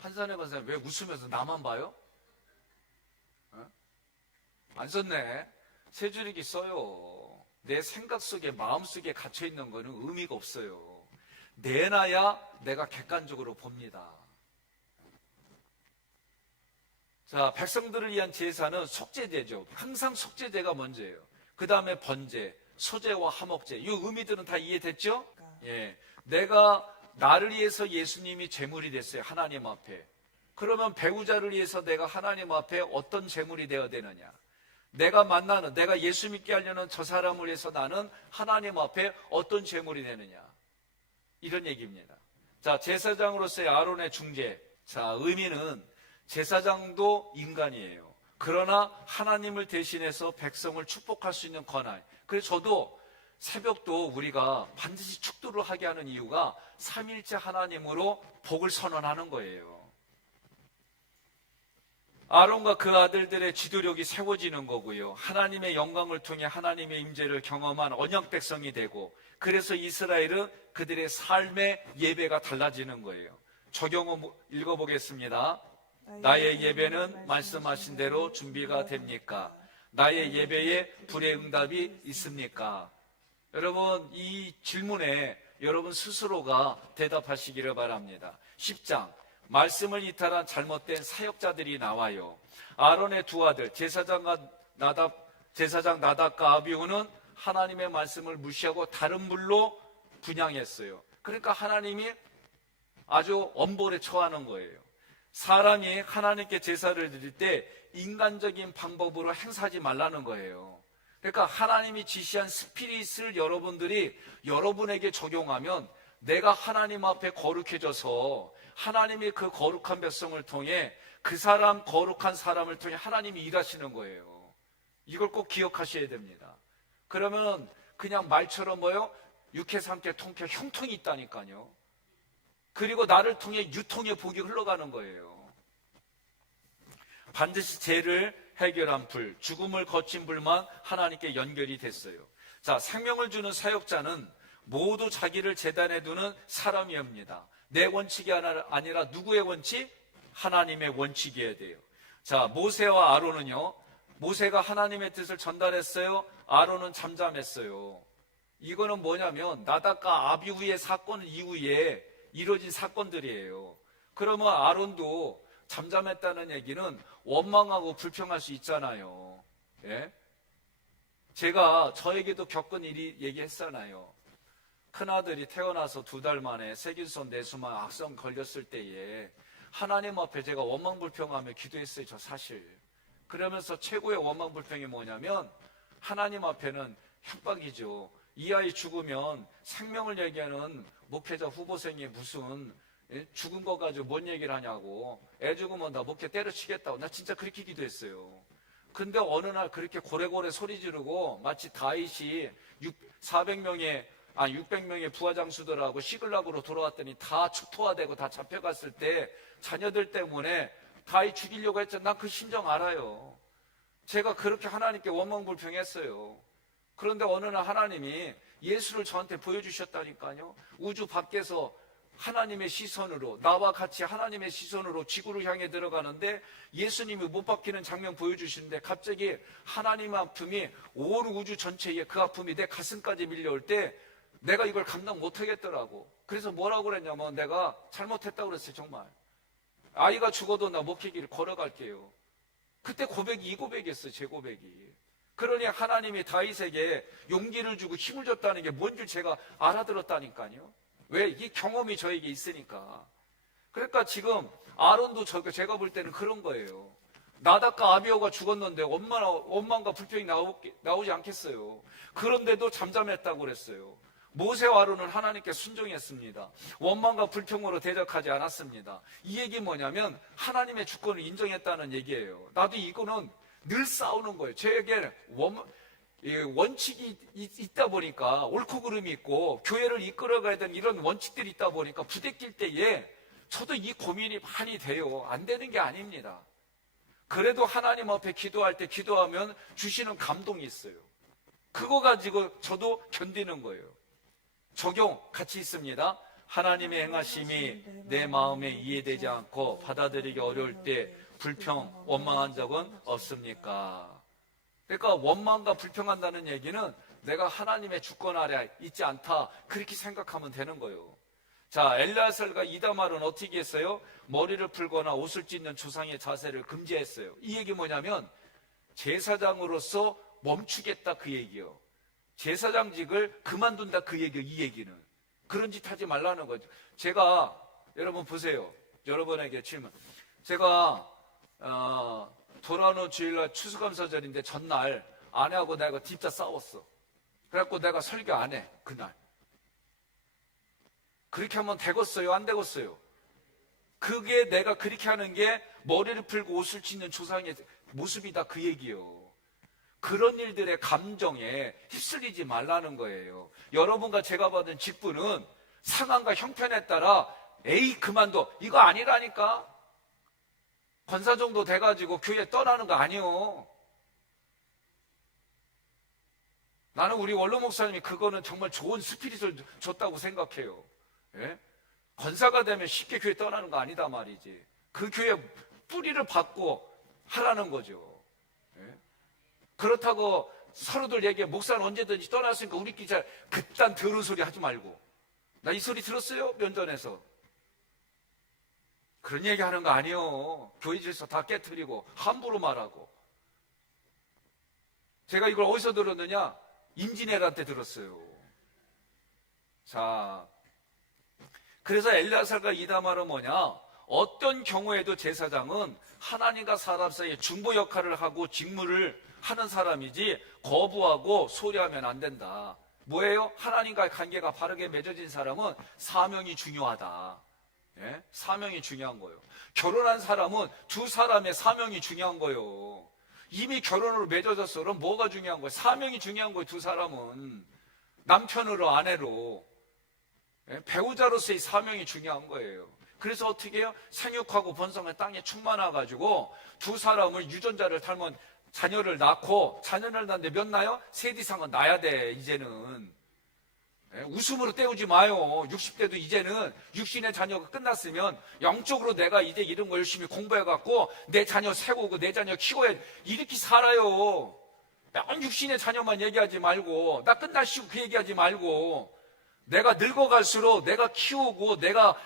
한산해 박사님 왜 웃으면서 나만 봐요? 안 썼네. 세 줄일기 써요. 내 생각 속에, 마음 속에 갇혀 있는 거는 의미가 없어요. 내놔야 내가 객관적으로 봅니다. 자, 백성들을 위한 제사는 속죄제죠. 항상 속죄제가 먼저예요. 그 다음에 번제, 소제와 화목제. 이 의미들은 다 이해됐죠? 예, 내가 나를 위해서 예수님이 제물이 됐어요. 하나님 앞에. 그러면 배우자를 위해서 내가 하나님 앞에 어떤 제물이 되어야 되느냐? 내가 예수 믿게 하려는 저 사람을 위해서 나는 하나님 앞에 어떤 제물이 되느냐? 이런 얘기입니다. 자, 제사장으로서의 아론의 중재. 자, 의미는 제사장도 인간이에요. 그러나 하나님을 대신해서 백성을 축복할 수 있는 권한. 그래서 저도 새벽도 우리가 반드시 축도를 하게 하는 이유가 삼일째 하나님으로 복을 선언하는 거예요. 아론과 그 아들들의 지도력이 세워지는 거고요. 하나님의 영광을 통해 하나님의 임재를 경험한 언약 백성이 되고, 그래서 이스라엘은 그들의 삶의 예배가 달라지는 거예요. 적용을 읽어보겠습니다. 나의 예배는 말씀하신 대로 준비가 됩니까? 나의 예배에 불의 응답이 있습니까? 여러분, 이 질문에 여러분 스스로가 대답하시기를 바랍니다. 10장, 말씀을 이탈한 잘못된 사역자들이 나와요. 아론의 두 아들 제사장 나답과 아비후는 하나님의 말씀을 무시하고 다른 불로 분향했어요. 그러니까 하나님이 아주 엄벌에 처하는 거예요. 사람이 하나님께 제사를 드릴 때 인간적인 방법으로 행사하지 말라는 거예요. 그러니까 하나님이 지시한 스피릿을 여러분들이 여러분에게 적용하면 내가 하나님 앞에 거룩해져서 하나님이 그 거룩한 백성을 통해 그 사람, 거룩한 사람을 통해 하나님이 일하시는 거예요. 이걸 꼭 기억하셔야 됩니다. 그러면 그냥 말처럼 뭐요? 육회, 삼회, 통회, 형통이 있다니까요. 그리고 나를 통해 유통의 복이 흘러가는 거예요. 반드시 죄를 해결한 불, 죽음을 거친 불만 하나님께 연결이 됐어요. 자, 생명을 주는 사역자는 모두 자기를 제단에 두는 사람이옵니다. 내 원칙이 아니라 누구의 원칙? 하나님의 원칙이어야 돼요. 자, 모세와 아론은요, 모세가 하나님의 뜻을 전달했어요. 아론은 잠잠했어요. 이거는 뭐냐면 나답과 아비후의 사건 이후에 이루어진 사건들이에요. 그러면 아론도 잠잠했다는 얘기는 원망하고 불평할 수 있잖아요. 예? 제가 저에게도 겪은 일이 얘기했잖아요. 큰아들이 태어나서 2달 만에 세균성 내수만 악성 걸렸을 때에 하나님 앞에 제가 원망불평하며 기도했어요. 저 사실. 그러면서 최고의 원망불평이 뭐냐면 하나님 앞에는 협박이죠. 이 아이 죽으면 생명을 얘기하는 목회자 후보생이 무슨 죽은 거 가지고 뭔 얘기를 하냐고. 애 죽으면 나 목회 때려치겠다고. 나 진짜 그렇게 기도했어요. 근데 어느 날 그렇게 고래고래 소리 지르고 마치 다윗이 600명의 부하장수들하고 시글락으로 돌아왔더니 다 초토화되고 다 잡혀갔을 때 자녀들 때문에 다윗 죽이려고 했죠. 난 그 심정 알아요. 제가 그렇게 하나님께 원망불평했어요. 그런데 어느 날 하나님이 예수를 저한테 보여주셨다니까요. 우주 밖에서 하나님의 시선으로, 나와 같이 하나님의 시선으로 지구를 향해 들어가는데 예수님이 못 박히는 장면 보여주시는데 갑자기 하나님의 아픔이 온 우주 전체에 그 아픔이 내 가슴까지 밀려올 때 내가 이걸 감당 못하겠더라고. 그래서 뭐라고 그랬냐면 내가 잘못했다고 그랬어요. 정말 아이가 죽어도 나 목회길 걸어갈게요. 그때 고백이 이 고백이었어요. 제 고백이. 그러니 하나님이 다윗에게 용기를 주고 힘을 줬다는 게 뭔지 제가 알아들었다니까요. 왜? 이 경험이 저에게 있으니까. 그러니까 지금 아론도 제가 볼 때는 그런 거예요. 나답과 아비후가 죽었는데 원망과 불평이 나오지 않겠어요. 그런데도 잠잠했다고 그랬어요. 모세와 아론은 하나님께 순종했습니다. 원망과 불평으로 대적하지 않았습니다. 이 얘기 뭐냐면 하나님의 주권을 인정했다는 얘기예요. 나도 이거는 늘 싸우는 거예요. 저에게 원칙이 있다 보니까 옳고 그름이 있고 교회를 이끌어가야 되는 이런 원칙들이 있다 보니까 부대낄 때에 저도 이 고민이 많이 돼요. 안 되는 게 아닙니다. 그래도 하나님 앞에 기도할 때 기도하면 주시는 감동이 있어요. 그거 가지고 저도 견디는 거예요. 적용 같이 있습니다. 하나님의 행하심이 내 마음에 이해되지 않고 받아들이기 어려울 때 불평, 원망한 적은 없습니까? 그러니까 원망과 불평한다는 얘기는 내가 하나님의 주권 아래 있지 않다 그렇게 생각하면 되는 거예요. 자, 엘리야살과 이다말은 어떻게 했어요? 머리를 풀거나 옷을 찢는 조상의 자세를 금지했어요. 이 얘기 뭐냐면 제사장으로서 멈추겠다 그 얘기요. 제사장직을 그만둔다 그 얘기요. 이 얘기는 그런 짓 하지 말라는 거죠. 제가 여러분 보세요. 여러분에게 질문. 제가 돌아오는 주일날 추수감사절인데 전날 아내하고 내가 진짜 싸웠어. 그래갖고 내가 설교 안 해. 그날. 그렇게 하면 되겠어요? 안 되겠어요? 그게 내가 그렇게 하는 게 머리를 풀고 옷을 찢는 조상의 모습이다 그 얘기요. 그런 일들의 감정에 휩쓸리지 말라는 거예요. 여러분과 제가 받은 직분은 상황과 형편에 따라 에이 그만둬 이거 아니라니까. 권사 정도 돼가지고 교회 떠나는 거 아니요. 나는 우리 원로 목사님이 그거는 정말 좋은 스피릿을 줬다고 생각해요. 예? 권사가 되면 쉽게 교회 떠나는 거 아니다 말이지. 그 교회 뿌리를 받고 하라는 거죠. 예? 그렇다고 서로들 얘기해. 목사는 언제든지 떠났으니까 우리끼리 잘 그딴 더러운 소리 하지 말고. 나 이 소리 들었어요? 면전에서. 그런 얘기 하는 거 아니에요. 교회에서 다 깨트리고 함부로 말하고. 제가 이걸 어디서 들었느냐? 임진왜란때 들었어요. 자, 그래서 엘리아살과 이다말은 뭐냐? 어떤 경우에도 제사장은 하나님과 사람 사이에 중보 역할을 하고 직무를 하는 사람이지 거부하고 소리하면 안 된다. 뭐예요? 하나님과의 관계가 바르게 맺어진 사람은 사명이 중요하다. 예? 사명이 중요한 거예요. 결혼한 사람은 두 사람의 사명이 중요한 거예요. 이미 결혼으로 맺어졌어. 그럼 뭐가 중요한 거예요? 사명이 중요한 거예요. 두 사람은 남편으로 아내로, 예? 배우자로서의 사명이 중요한 거예요. 그래서 어떻게 해요? 생육하고 번성한 땅에 충만해가지고 두 사람을 유전자를 닮은 자녀를 낳고, 자녀를 낳는데 몇 나요? 셋 이상은 낳아야 돼. 이제는 웃음으로 때우지 마요. 60대도 이제는 육신의 자녀가 끝났으면 영적으로 내가 이제 이런 거 열심히 공부해갖고 내 자녀 세우고 내 자녀 키워야 이렇게 살아요. 난 육신의 자녀만 얘기하지 말고, 나 끝나시고 그 얘기하지 말고, 내가 늙어갈수록 내가 키우고 내가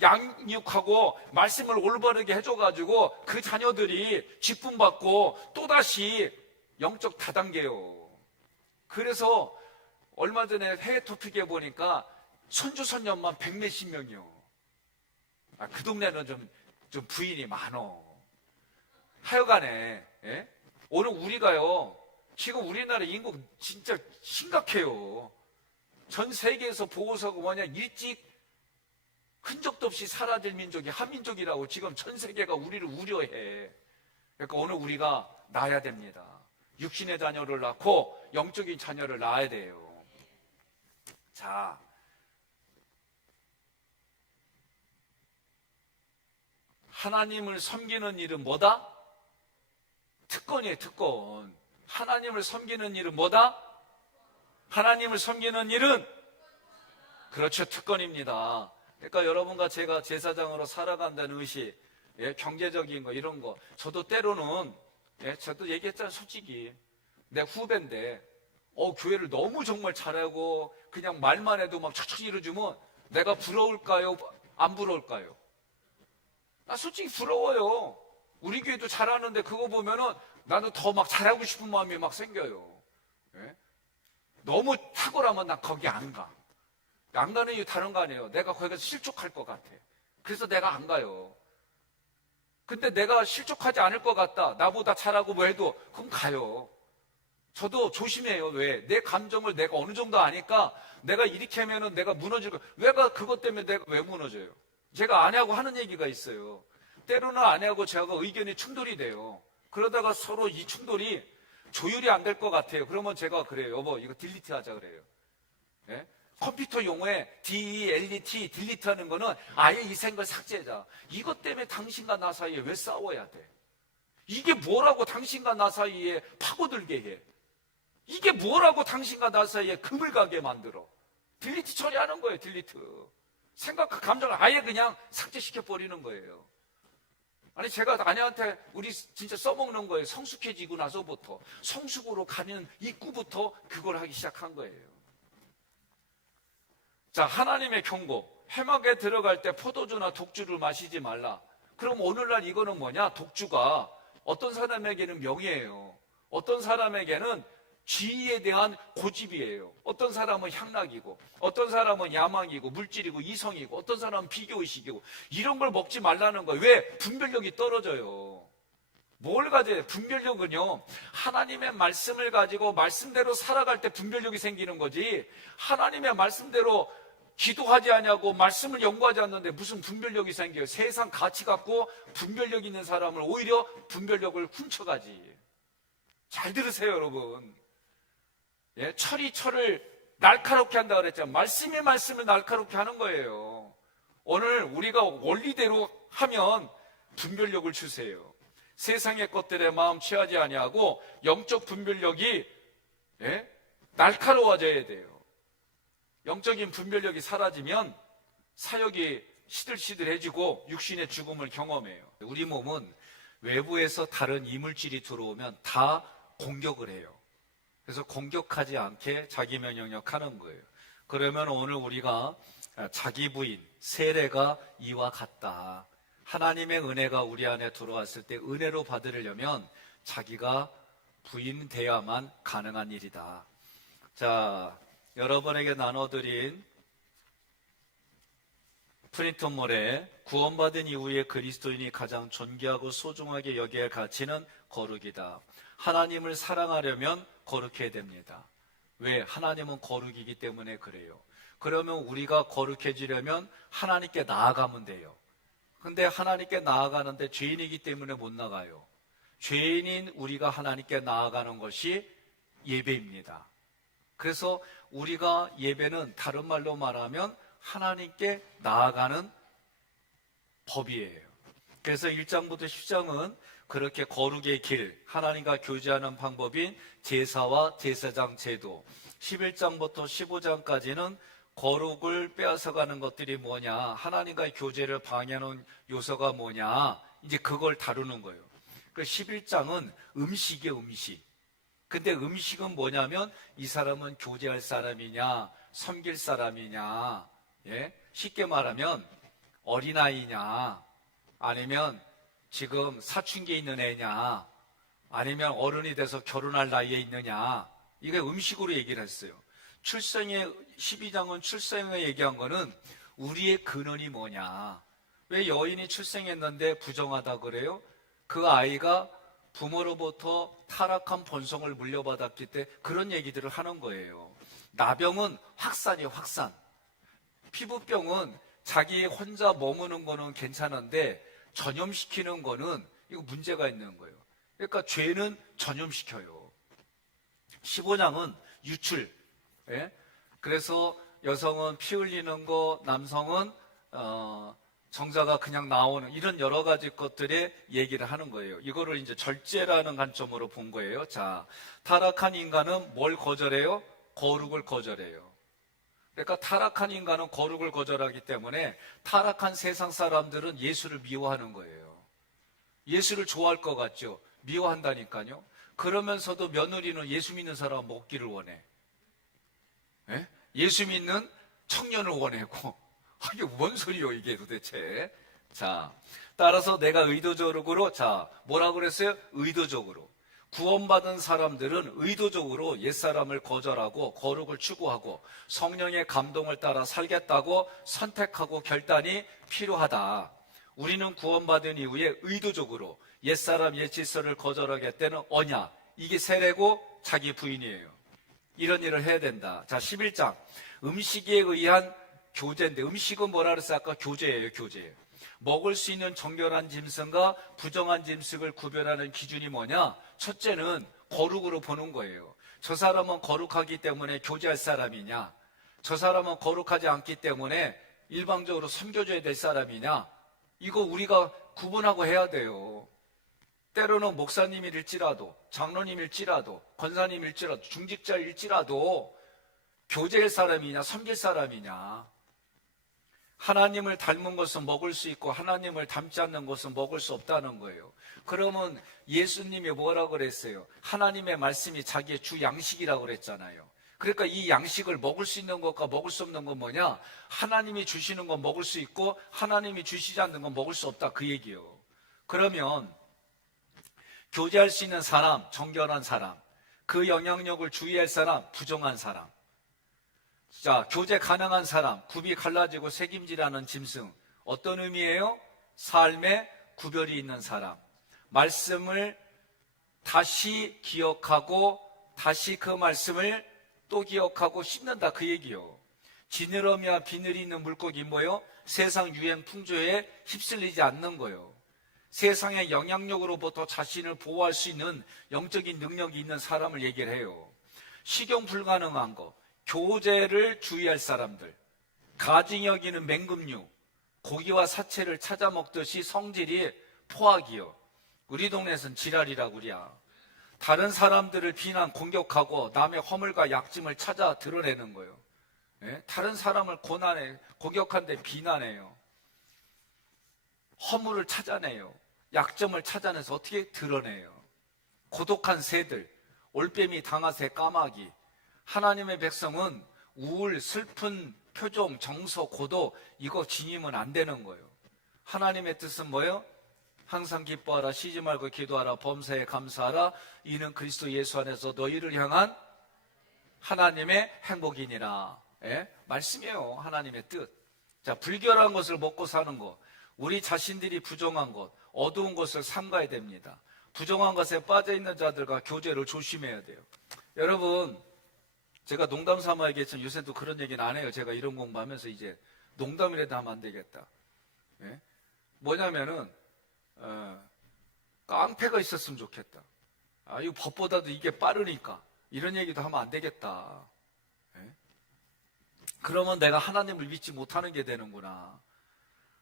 양육하고 말씀을 올바르게 해줘가지고 그 자녀들이 직분받고 또다시 영적 다단계요. 그래서 얼마 전에 해외 토픽에 보니까 손주 손녀만 100몇십 명이요. 그 동네는 좀 부인이 많어. 하여간에, 예? 오늘 우리가요, 지금 우리나라 인구 진짜 심각해요. 전 세계에서 보고서가 뭐냐, 일찍 흔적도 없이 사라질 민족이 한민족이라고 지금 전 세계가 우리를 우려해. 그러니까 오늘 우리가 낳아야 됩니다. 육신의 자녀를 낳고 영적인 자녀를 낳아야 돼요. 자, 하나님을 섬기는 일은 뭐다? 특권이에요, 특권. 하나님을 섬기는 일은 뭐다? 하나님을 섬기는 일은? 그렇죠, 특권입니다. 그러니까 여러분과 제가 제사장으로 살아간다는 의식, 예, 경제적인 거 이런 거, 저도 때로는, 예, 저도 얘기했잖아요. 솔직히 내 후배인데 교회를 너무 정말 잘하고 그냥 말만 해도 막 척척 이루어주면 내가 부러울까요? 안 부러울까요? 나 솔직히 부러워요. 우리 교회도 잘하는데 그거 보면은 나는 더 막 잘하고 싶은 마음이 막 생겨요. 예? 너무 탁월하면 나 거기 안 가. 안 가는 이유 다른 거 아니에요. 내가 거기 가서 실족할 것 같아. 그래서 내가 안 가요. 근데 내가 실족하지 않을 것 같다, 나보다 잘하고 뭐 해도, 그럼 가요. 저도 조심해요. 왜? 내 감정을 내가 어느 정도 아니까 내가 이렇게 하면은 내가 무너질 거. 그것 때문에 내가 왜 무너져요? 제가 아내하고 하는 얘기가 있어요. 때로는 아내하고 제가 의견이 충돌이 돼요. 그러다가 서로 이 충돌이 조율이 안 될 것 같아요. 그러면 제가 그래요. 여보, 이거 딜리트 하자 그래요. 예? 컴퓨터 용어에 DELET, 딜리트 하는 거는 아예 이 생각을 삭제하자. 이것 때문에 당신과 나 사이에 왜 싸워야 돼? 이게 뭐라고 당신과 나 사이에 파고들게 해? 이게 뭐라고 당신과 나 사이에 금을 가게 만들어? 딜리트 처리하는 거예요, 딜리트. 생각과 감정을 아예 그냥 삭제시켜 버리는 거예요. 아니, 제가 아내한테 우리 진짜 써먹는 거예요. 성숙해지고 나서부터. 성숙으로 가는 입구부터 그걸 하기 시작한 거예요. 자, 하나님의 경고. 회막에 들어갈 때 포도주나 독주를 마시지 말라. 그럼 오늘날 이거는 뭐냐? 독주가 어떤 사람에게는 명예예요. 어떤 사람에게는 지위에 대한 고집이에요. 어떤 사람은 향락이고, 어떤 사람은 야망이고, 물질이고, 이성이고, 어떤 사람은 비교의식이고, 이런 걸 먹지 말라는 거예요. 왜? 분별력이 떨어져요. 뭘 가져요? 분별력은요, 하나님의 말씀을 가지고 말씀대로 살아갈 때 분별력이 생기는 거지, 하나님의 말씀대로 기도하지 않냐고 말씀을 연구하지 않는데 무슨 분별력이 생겨요? 세상 가치 갖고 분별력 있는 사람을 오히려 분별력을 훔쳐가지. 잘 들으세요, 여러분. 예, 철이 철을 날카롭게 한다 그랬잖아요. 말씀이 말씀을 날카롭게 하는 거예요. 오늘 우리가 원리대로 하면 분별력을 주세요. 세상의 것들에 마음 취하지 아니하고 영적 분별력이, 예, 날카로워져야 돼요. 영적인 분별력이 사라지면 사역이 시들시들해지고 육신의 죽음을 경험해요. 우리 몸은 외부에서 다른 이물질이 들어오면 다 공격을 해요. 그래서 공격하지 않게 자기 면역력 하는 거예요. 그러면 오늘 우리가 자기 부인, 세례가 이와 같다. 하나님의 은혜가 우리 안에 들어왔을 때 은혜로 받으려면 자기가 부인돼야만 가능한 일이다. 자, 여러분에게 나눠드린 프린턴몰에 구원받은 이후에 그리스도인이 가장 존귀하고 소중하게 여겨야 할 가치는 거룩이다. 하나님을 사랑하려면 거룩해야 됩니다. 왜? 하나님은 거룩이기 때문에 그래요. 그러면 우리가 거룩해지려면 하나님께 나아가면 돼요. 근데 하나님께 나아가는데 죄인이기 때문에 못 나가요. 죄인인 우리가 하나님께 나아가는 것이 예배입니다. 그래서 우리가 예배는 다른 말로 말하면 하나님께 나아가는 법이에요. 그래서 1장부터 10장은 그렇게 거룩의 길, 하나님과 교제하는 방법인 제사와 제사장 제도, 11장부터 15장까지는 거룩을 빼앗아가는 것들이 뭐냐, 하나님과의 교제를 방해하는 요소가 뭐냐, 이제 그걸 다루는 거예요. 그 11장은 음식이에요, 음식. 근데 음식은 뭐냐면 이 사람은 교제할 사람이냐, 섬길 사람이냐, 예? 쉽게 말하면 어린아이냐, 아니면 지금 사춘기에 있는 애냐, 아니면 어른이 돼서 결혼할 나이에 있느냐, 이게 음식으로 얘기를 했어요. 출생의 12장은 출생에 얘기한 거는 우리의 근원이 뭐냐. 왜 여인이 출생했는데 부정하다 그래요? 그 아이가 부모로부터 타락한 본성을 물려받았기 때문에 그런 얘기들을 하는 거예요. 나병은 확산이에요, 확산. 피부병은 자기 혼자 머무는 거는 괜찮은데 전염시키는 거는 이거 문제가 있는 거예요. 그러니까 죄는 전염시켜요. 15장은 유출. 예? 그래서 여성은 피 흘리는 거, 남성은 정자가 그냥 나오는 이런 여러 가지 것들의 얘기를 하는 거예요. 이거를 이제 절제라는 관점으로 본 거예요. 자, 타락한 인간은 뭘 거절해요? 거룩을 거절해요. 그러니까 타락한 인간은 거룩을 거절하기 때문에 타락한 세상 사람들은 예수를 미워하는 거예요. 예수를 좋아할 것 같죠? 미워한다니까요. 그러면서도 며느리는 예수 믿는 사람 먹기를 원해. 예? 예수 믿는 청년을 원하고, 이게 뭔 소리요 이게 도대체. 자, 따라서 내가 의도적으로, 자, 뭐라 그랬어요? 의도적으로. 구원받은 사람들은 의도적으로 옛사람을 거절하고 거룩을 추구하고 성령의 감동을 따라 살겠다고 선택하고 결단이 필요하다. 우리는 구원받은 이후에 의도적으로 옛사람 옛질서를 거절하겠다는 언약, 이게 세례고 자기 부인이에요. 이런 일을 해야 된다. 자, 11장 음식에 의한 교제인데, 음식은 뭐라 그랬어요? 아까 교제예요, 교제. 먹을 수 있는 정결한 짐승과 부정한 짐승을 구별하는 기준이 뭐냐? 첫째는 거룩으로 보는 거예요. 저 사람은 거룩하기 때문에 교제할 사람이냐? 저 사람은 거룩하지 않기 때문에 일방적으로 섬겨줘야 될 사람이냐? 이거 우리가 구분하고 해야 돼요. 때로는 목사님일지라도, 장로님일지라도, 권사님일지라도, 중직자일지라도 교제할 사람이냐, 섬길 사람이냐. 하나님을 닮은 것은 먹을 수 있고 하나님을 닮지 않는 것은 먹을 수 없다는 거예요. 그러면 예수님이 뭐라고 그랬어요? 하나님의 말씀이 자기의 주 양식이라고 그랬잖아요. 그러니까 이 양식을 먹을 수 있는 것과 먹을 수 없는 건 뭐냐? 하나님이 주시는 건 먹을 수 있고 하나님이 주시지 않는 건 먹을 수 없다, 그 얘기예요. 그러면 교제할 수 있는 사람, 정결한 사람, 그 영향력을 주의할 사람, 부정한 사람. 자, 교제 가능한 사람, 굽이 갈라지고 색임질하는 짐승. 어떤 의미예요? 삶에 구별이 있는 사람. 말씀을 다시 기억하고 다시 그 말씀을 또 기억하고 씹는다, 그 얘기요. 지느러미와 비늘이 있는 물고기 뭐요? 세상 유행 풍조에 휩쓸리지 않는 거요. 세상의 영향력으로부터 자신을 보호할 수 있는 영적인 능력이 있는 사람을 얘기를 해요. 식용 불가능한 거, 교제를 주의할 사람들, 가증이 여기는 맹금류, 고기와 사체를 찾아 먹듯이 성질이 포악이요. 우리 동네에서는 지랄이라고 그래야. 다른 사람들을 비난, 공격하고 남의 허물과 약점을 찾아 드러내는 거예요. 예? 다른 사람을 고난해, 공격한데 비난해요. 허물을 찾아내요. 약점을 찾아내서 어떻게 드러내요. 고독한 새들, 올빼미, 당아새, 까마귀. 하나님의 백성은 우울, 슬픈 표정, 정서, 고도 이거 지니면 안 되는 거예요. 하나님의 뜻은 뭐예요? 항상 기뻐하라, 쉬지 말고 기도하라, 범사에 감사하라. 이는 그리스도 예수 안에서 너희를 향한 하나님의 행복이니라. 예? 말씀이에요. 하나님의 뜻. 자, 불결한 것을 먹고 사는 것, 우리 자신들이 부정한 것, 어두운 것을 삼가야 됩니다. 부정한 것에 빠져있는 자들과 교제를 조심해야 돼요. 여러분, 제가 농담 삼아 얘기했지만 요새 또 그런 얘기는 안 해요. 제가 이런 공부하면서 이제 농담이라도 하면 안 되겠다. 예? 뭐냐면은 깡패가 있었으면 좋겠다. 아, 이거 법보다도 이게 빠르니까 이런 얘기도 하면 안 되겠다. 예? 그러면 내가 하나님을 믿지 못하는 게 되는구나.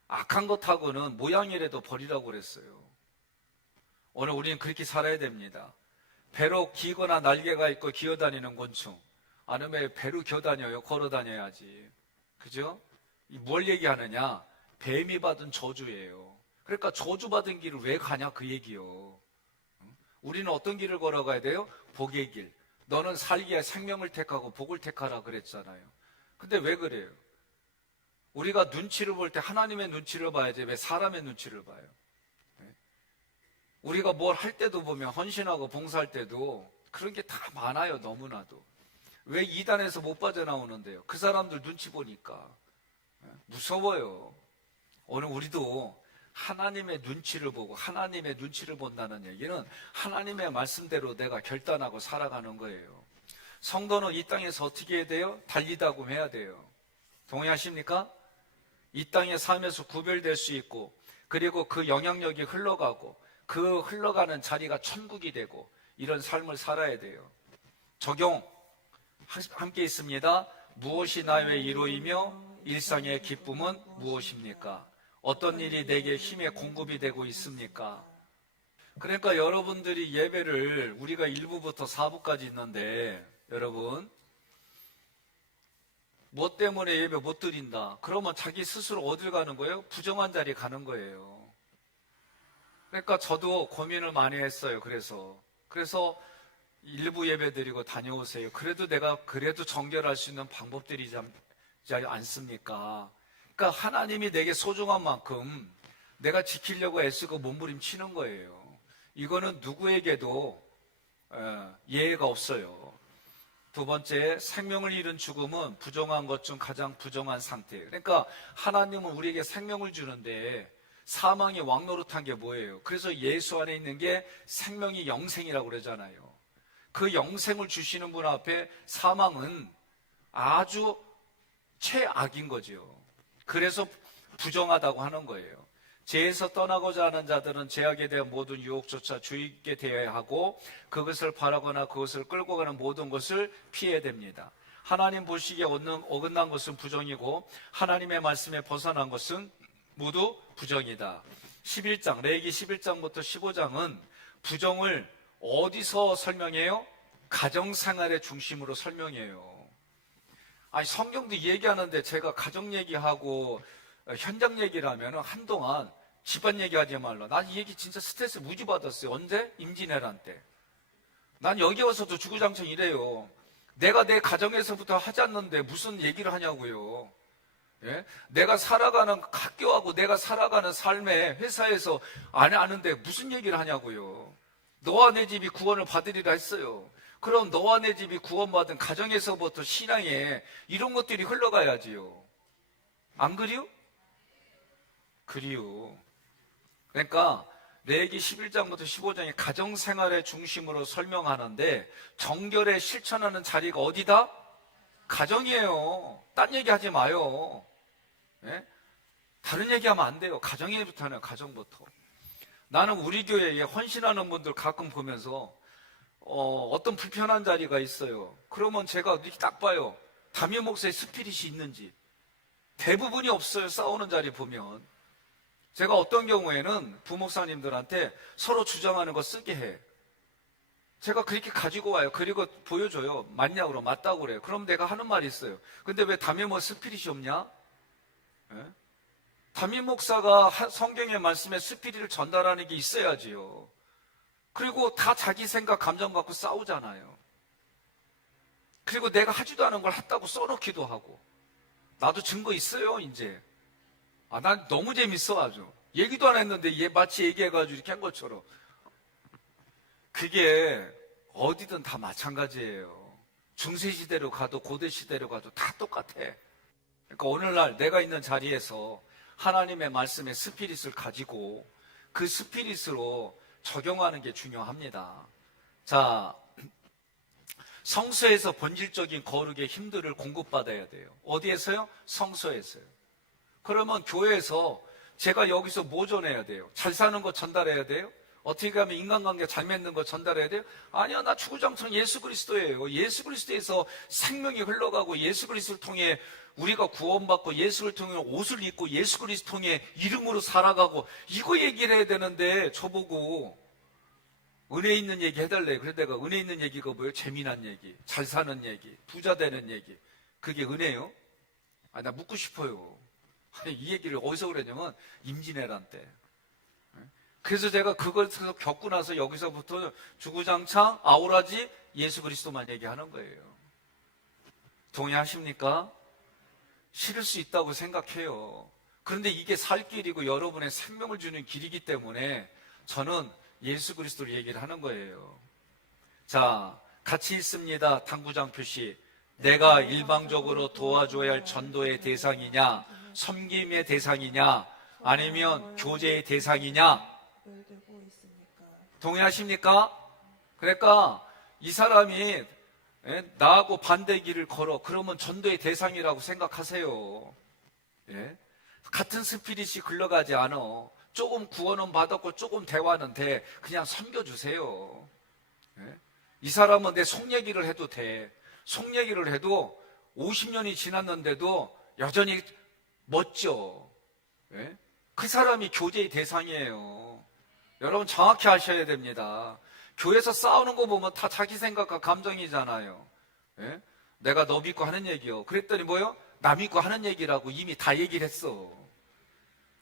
악한 것하고는 모양이라도 버리라고 그랬어요. 오늘 우리는 그렇게 살아야 됩니다. 배로 기거나 날개가 있고 기어다니는 곤충. 아니면 왜 배로 기어다녀요? 걸어다녀야지. 그죠? 뭘 얘기하느냐? 뱀이 받은 저주예요. 그러니까 저주받은 길을 왜 가냐 그 얘기요. 우리는 어떤 길을 걸어가야 돼요? 복의 길. 너는 살기에 생명을 택하고 복을 택하라 그랬잖아요. 근데 왜 그래요? 우리가 눈치를 볼 때 하나님의 눈치를 봐야지 왜 사람의 눈치를 봐요? 우리가 뭘 할 때도 보면 헌신하고 봉사할 때도 그런 게 다 많아요. 너무나도. 왜 이단에서 못 빠져나오는데요? 그 사람들 눈치 보니까. 무서워요. 오늘 우리도 하나님의 눈치를 보고 하나님의 눈치를 본다는 얘기는 하나님의 말씀대로 내가 결단하고 살아가는 거예요. 성도는 이 땅에서 어떻게 해야 돼요? 달리다고 해야 돼요. 동의하십니까? 이 땅의 삶에서 구별될 수 있고 그리고 그 영향력이 흘러가고 그 흘러가는 자리가 천국이 되고 이런 삶을 살아야 돼요. 적용 함께 있습니다. 무엇이 나의 위로이며 일상의 기쁨은 무엇입니까? 어떤 일이 내게 힘의 공급이 되고 있습니까? 그러니까 여러분들이 예배를 우리가 1부부터 4부까지 있는데 여러분 뭐 때문에 예배 못 드린다? 그러면 자기 스스로 어딜 가는 거예요? 부정한 자리에 가는 거예요. 그러니까 저도 고민을 많이 했어요. 그래서 일부 예배 드리고 다녀오세요. 그래도 내가 정결할 수 있는 방법들이지 않습니까? 그러니까 하나님이 내게 소중한 만큼 내가 지키려고 애쓰고 몸부림치는 거예요. 이거는 누구에게도 예외가 없어요. 두 번째, 생명을 잃은 죽음은 부정한 것 중 가장 부정한 상태예요. 그러니까 하나님은 우리에게 생명을 주는데 사망이 왕노릇한 게 뭐예요? 그래서 예수 안에 있는 게 생명이 영생이라고 그러잖아요. 그 영생을 주시는 분 앞에 사망은 아주 최악인 거죠. 그래서 부정하다고 하는 거예요. 죄에서 떠나고자 하는 자들은 죄악에 대한 모든 유혹조차 주의 있게 되어야 하고 그것을 바라거나 그것을 끌고 가는 모든 것을 피해야 됩니다. 하나님 보시기에 어긋난 것은 부정이고 하나님의 말씀에 벗어난 것은 모두 부정이다. 11장, 레위기 11장부터 15장은 부정을 어디서 설명해요? 가정생활의 중심으로 설명해요. 아니 성경도 얘기하는데 제가 가정 얘기하고 현장 얘기를 하면 한동안 집안 얘기하지 말라. 난 이 얘기 진짜 스트레스 무지 받았어요. 언제? 임진왜란 때. 난 여기 와서도 주구장창 이래요. 내가 내 가정에서부터 하지 않는데 무슨 얘기를 하냐고요. 예? 내가 살아가는 학교하고 내가 살아가는 삶에 회사에서 안 하는데 무슨 얘기를 하냐고요. 너와 내 집이 구원을 받으리라 했어요. 그럼 너와 내 집이 구원받은 가정에서부터 신앙에 이런 것들이 흘러가야지요. 안 그리요? 그리요. 그러니까 레위기 11장부터 15장이 가정생활의 중심으로 설명하는데 정결에 실천하는 자리가 어디다? 가정이에요. 딴 얘기하지 마요. 예? 다른 얘기하면 안 돼요. 가정부터는 가정부터. 나는 우리 교회에 헌신하는 분들 가끔 보면서 어떤 불편한 자리가 있어요. 그러면 제가 이렇게 딱 봐요. 담임 목사의 스피릿이 있는지. 대부분이 없어요. 싸우는 자리 보면. 제가 어떤 경우에는 부목사님들한테 서로 주장하는 거 쓰게 해. 제가 그렇게 가지고 와요. 그리고 보여줘요. 맞냐고 그러면 맞다고 그래요. 그럼 내가 하는 말이 있어요. 근데 왜 담임 목사 스피릿이 없냐? 예? 담임 목사가 성경의 말씀에 스피릿을 전달하는 게 있어야지요. 그리고 다 자기 생각, 감정 갖고 싸우잖아요. 그리고 내가 하지도 않은 걸 했다고 써놓기도 하고. 나도 증거 있어요, 이제. 난 너무 재밌어, 아주. 얘기도 안 했는데 얘 마치 얘기해가지고 이렇게 한 것처럼. 그게 어디든 다 마찬가지예요. 중세시대로 가도 고대시대로 가도 다 똑같아. 그러니까 오늘날 내가 있는 자리에서 하나님의 말씀의 스피릿을 가지고 그 스피릿으로 적용하는 게 중요합니다. 자, 성소에서 본질적인 거룩의 힘들을 공급받아야 돼요. 어디에서요? 성소에서요. 그러면 교회에서 제가 여기서 뭐 전해야 돼요? 잘 사는 거 전달해야 돼요? 어떻게 하면 인간관계 잘 맺는 거 전달해야 돼요? 아니요, 나 주구장창 예수 그리스도예요. 예수 그리스도에서 생명이 흘러가고 예수 그리스도를 통해 우리가 구원받고 예수를 통해 옷을 입고 예수 그리스도 통해 이름으로 살아가고 이거 얘기를 해야 되는데 저보고 은혜 있는 얘기 해달래요. 그래서 내가 은혜 있는 얘기가 뭐예요? 재미난 얘기, 잘 사는 얘기, 부자 되는 얘기. 그게 은혜요? 나 묻고 싶어요. 이 얘기를 어디서 그랬냐면 임진왜란 때. 그래서 제가 그걸 겪고 나서 여기서부터 주구장창 아우라지 예수 그리스도만 얘기하는 거예요. 동의하십니까? 싫을 수 있다고 생각해요. 그런데 이게 살 길이고 여러분의 생명을 주는 길이기 때문에 저는 예수 그리스도를 얘기를 하는 거예요. 자, 같이 있습니다. 당구장 표시. 내가 일방적으로 도와줘야 할 전도의 대상이냐, 섬김의 대상이냐, 아니면 교제의 대상이냐? 동의하십니까? 그러니까 이 사람이 나하고 반대 길을 걸어. 그러면 전도의 대상이라고 생각하세요. 예? 같은 스피릿이 흘러가지 않아. 조금 구원은 받았고 조금 대화는 돼. 그냥 섬겨주세요. 예? 이 사람은 내 속 얘기를 해도 돼. 속 얘기를 해도 50년이 지났는데도 여전히 멋져. 예? 그 사람이 교제의 대상이에요. 여러분 정확히 아셔야 됩니다. 교회에서 싸우는 거 보면 다 자기 생각과 감정이잖아요. 예? 내가 너 믿고 하는 얘기요. 그랬더니 뭐요? 나 믿고 하는 얘기라고 이미 다 얘기를 했어.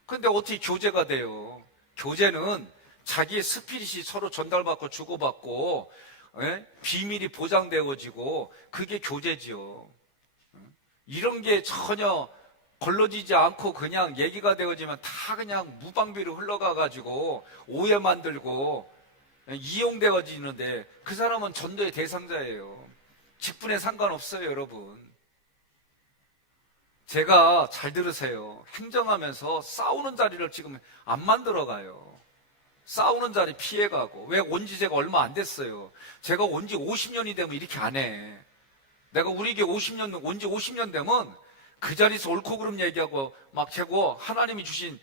근데 어떻게 교제가 돼요? 교제는 자기의 스피릿이 서로 전달받고 주고받고, 예? 비밀이 보장되어지고 그게 교제지요. 이런 게 전혀 걸러지지 않고 그냥 얘기가 되어지면 다 그냥 무방비로 흘러가가지고 오해 만들고 이용되어지는데 그 사람은 전도의 대상자예요. 직분에 상관없어요, 여러분. 제가 잘 들으세요. 행정하면서 싸우는 자리를 지금 안 만들어가요. 싸우는 자리 피해가고. 왜 온지 제가 얼마 안 됐어요. 제가 온지 50년이 되면 이렇게 안 해. 내가 우리 교회 온지 50년 되면 그 자리에서 옳고 그름 얘기하고 막 재고 하나님이 주신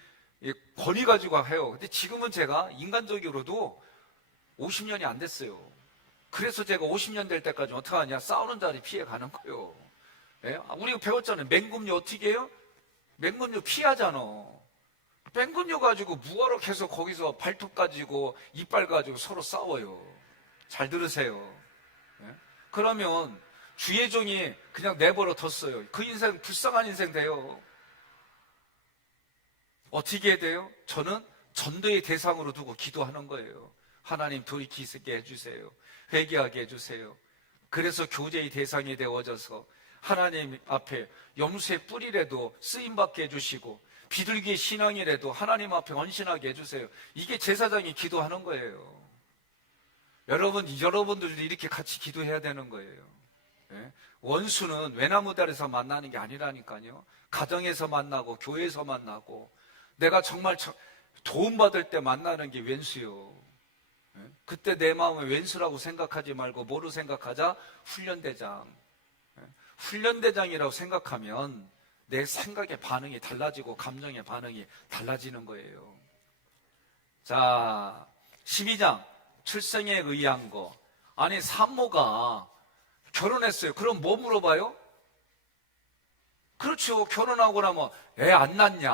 권위 가지고 해요. 근데 지금은 제가 인간적으로도 50년이 안 됐어요. 그래서 제가 50년 될 때까지 어떻게 하냐? 싸우는 자리 피해 가는 거예요. 예? 우리가 배웠잖아요. 맹금류 어떻게 해요? 맹금류 피하잖아. 맹금류 가지고 무화로 계속 거기서 발톱 가지고 이빨 가지고 서로 싸워요. 잘 들으세요. 예? 그러면 주의 종이 그냥 내버려 뒀어요. 그 인생 불쌍한 인생 돼요. 어떻게 해야 돼요? 저는 전도의 대상으로 두고 기도하는 거예요. 하나님 돌이키게 해주세요. 회개하게 해주세요. 그래서 교제의 대상이 되어져서 하나님 앞에 염소의 뿔이라도 쓰임받게 해주시고 비둘기의 신앙이라도 하나님 앞에 헌신하게 해주세요. 이게 제사장이 기도하는 거예요. 여러분들도 이렇게 같이 기도해야 되는 거예요. 예? 원수는 외나무다리에서 만나는 게 아니라니까요. 가정에서 만나고 교회에서 만나고 내가 정말 도움받을 때 만나는 게 왼수요. 예? 그때 내 마음을 왼수라고 생각하지 말고 뭐로 생각하자? 훈련대장. 예? 훈련대장이라고 생각하면 내 생각의 반응이 달라지고 감정의 반응이 달라지는 거예요. 자, 12장 출생에 의한 거. 아니 산모가 결혼했어요. 그럼 뭐 물어봐요? 그렇죠. 결혼하고 나면 애 안 낳냐?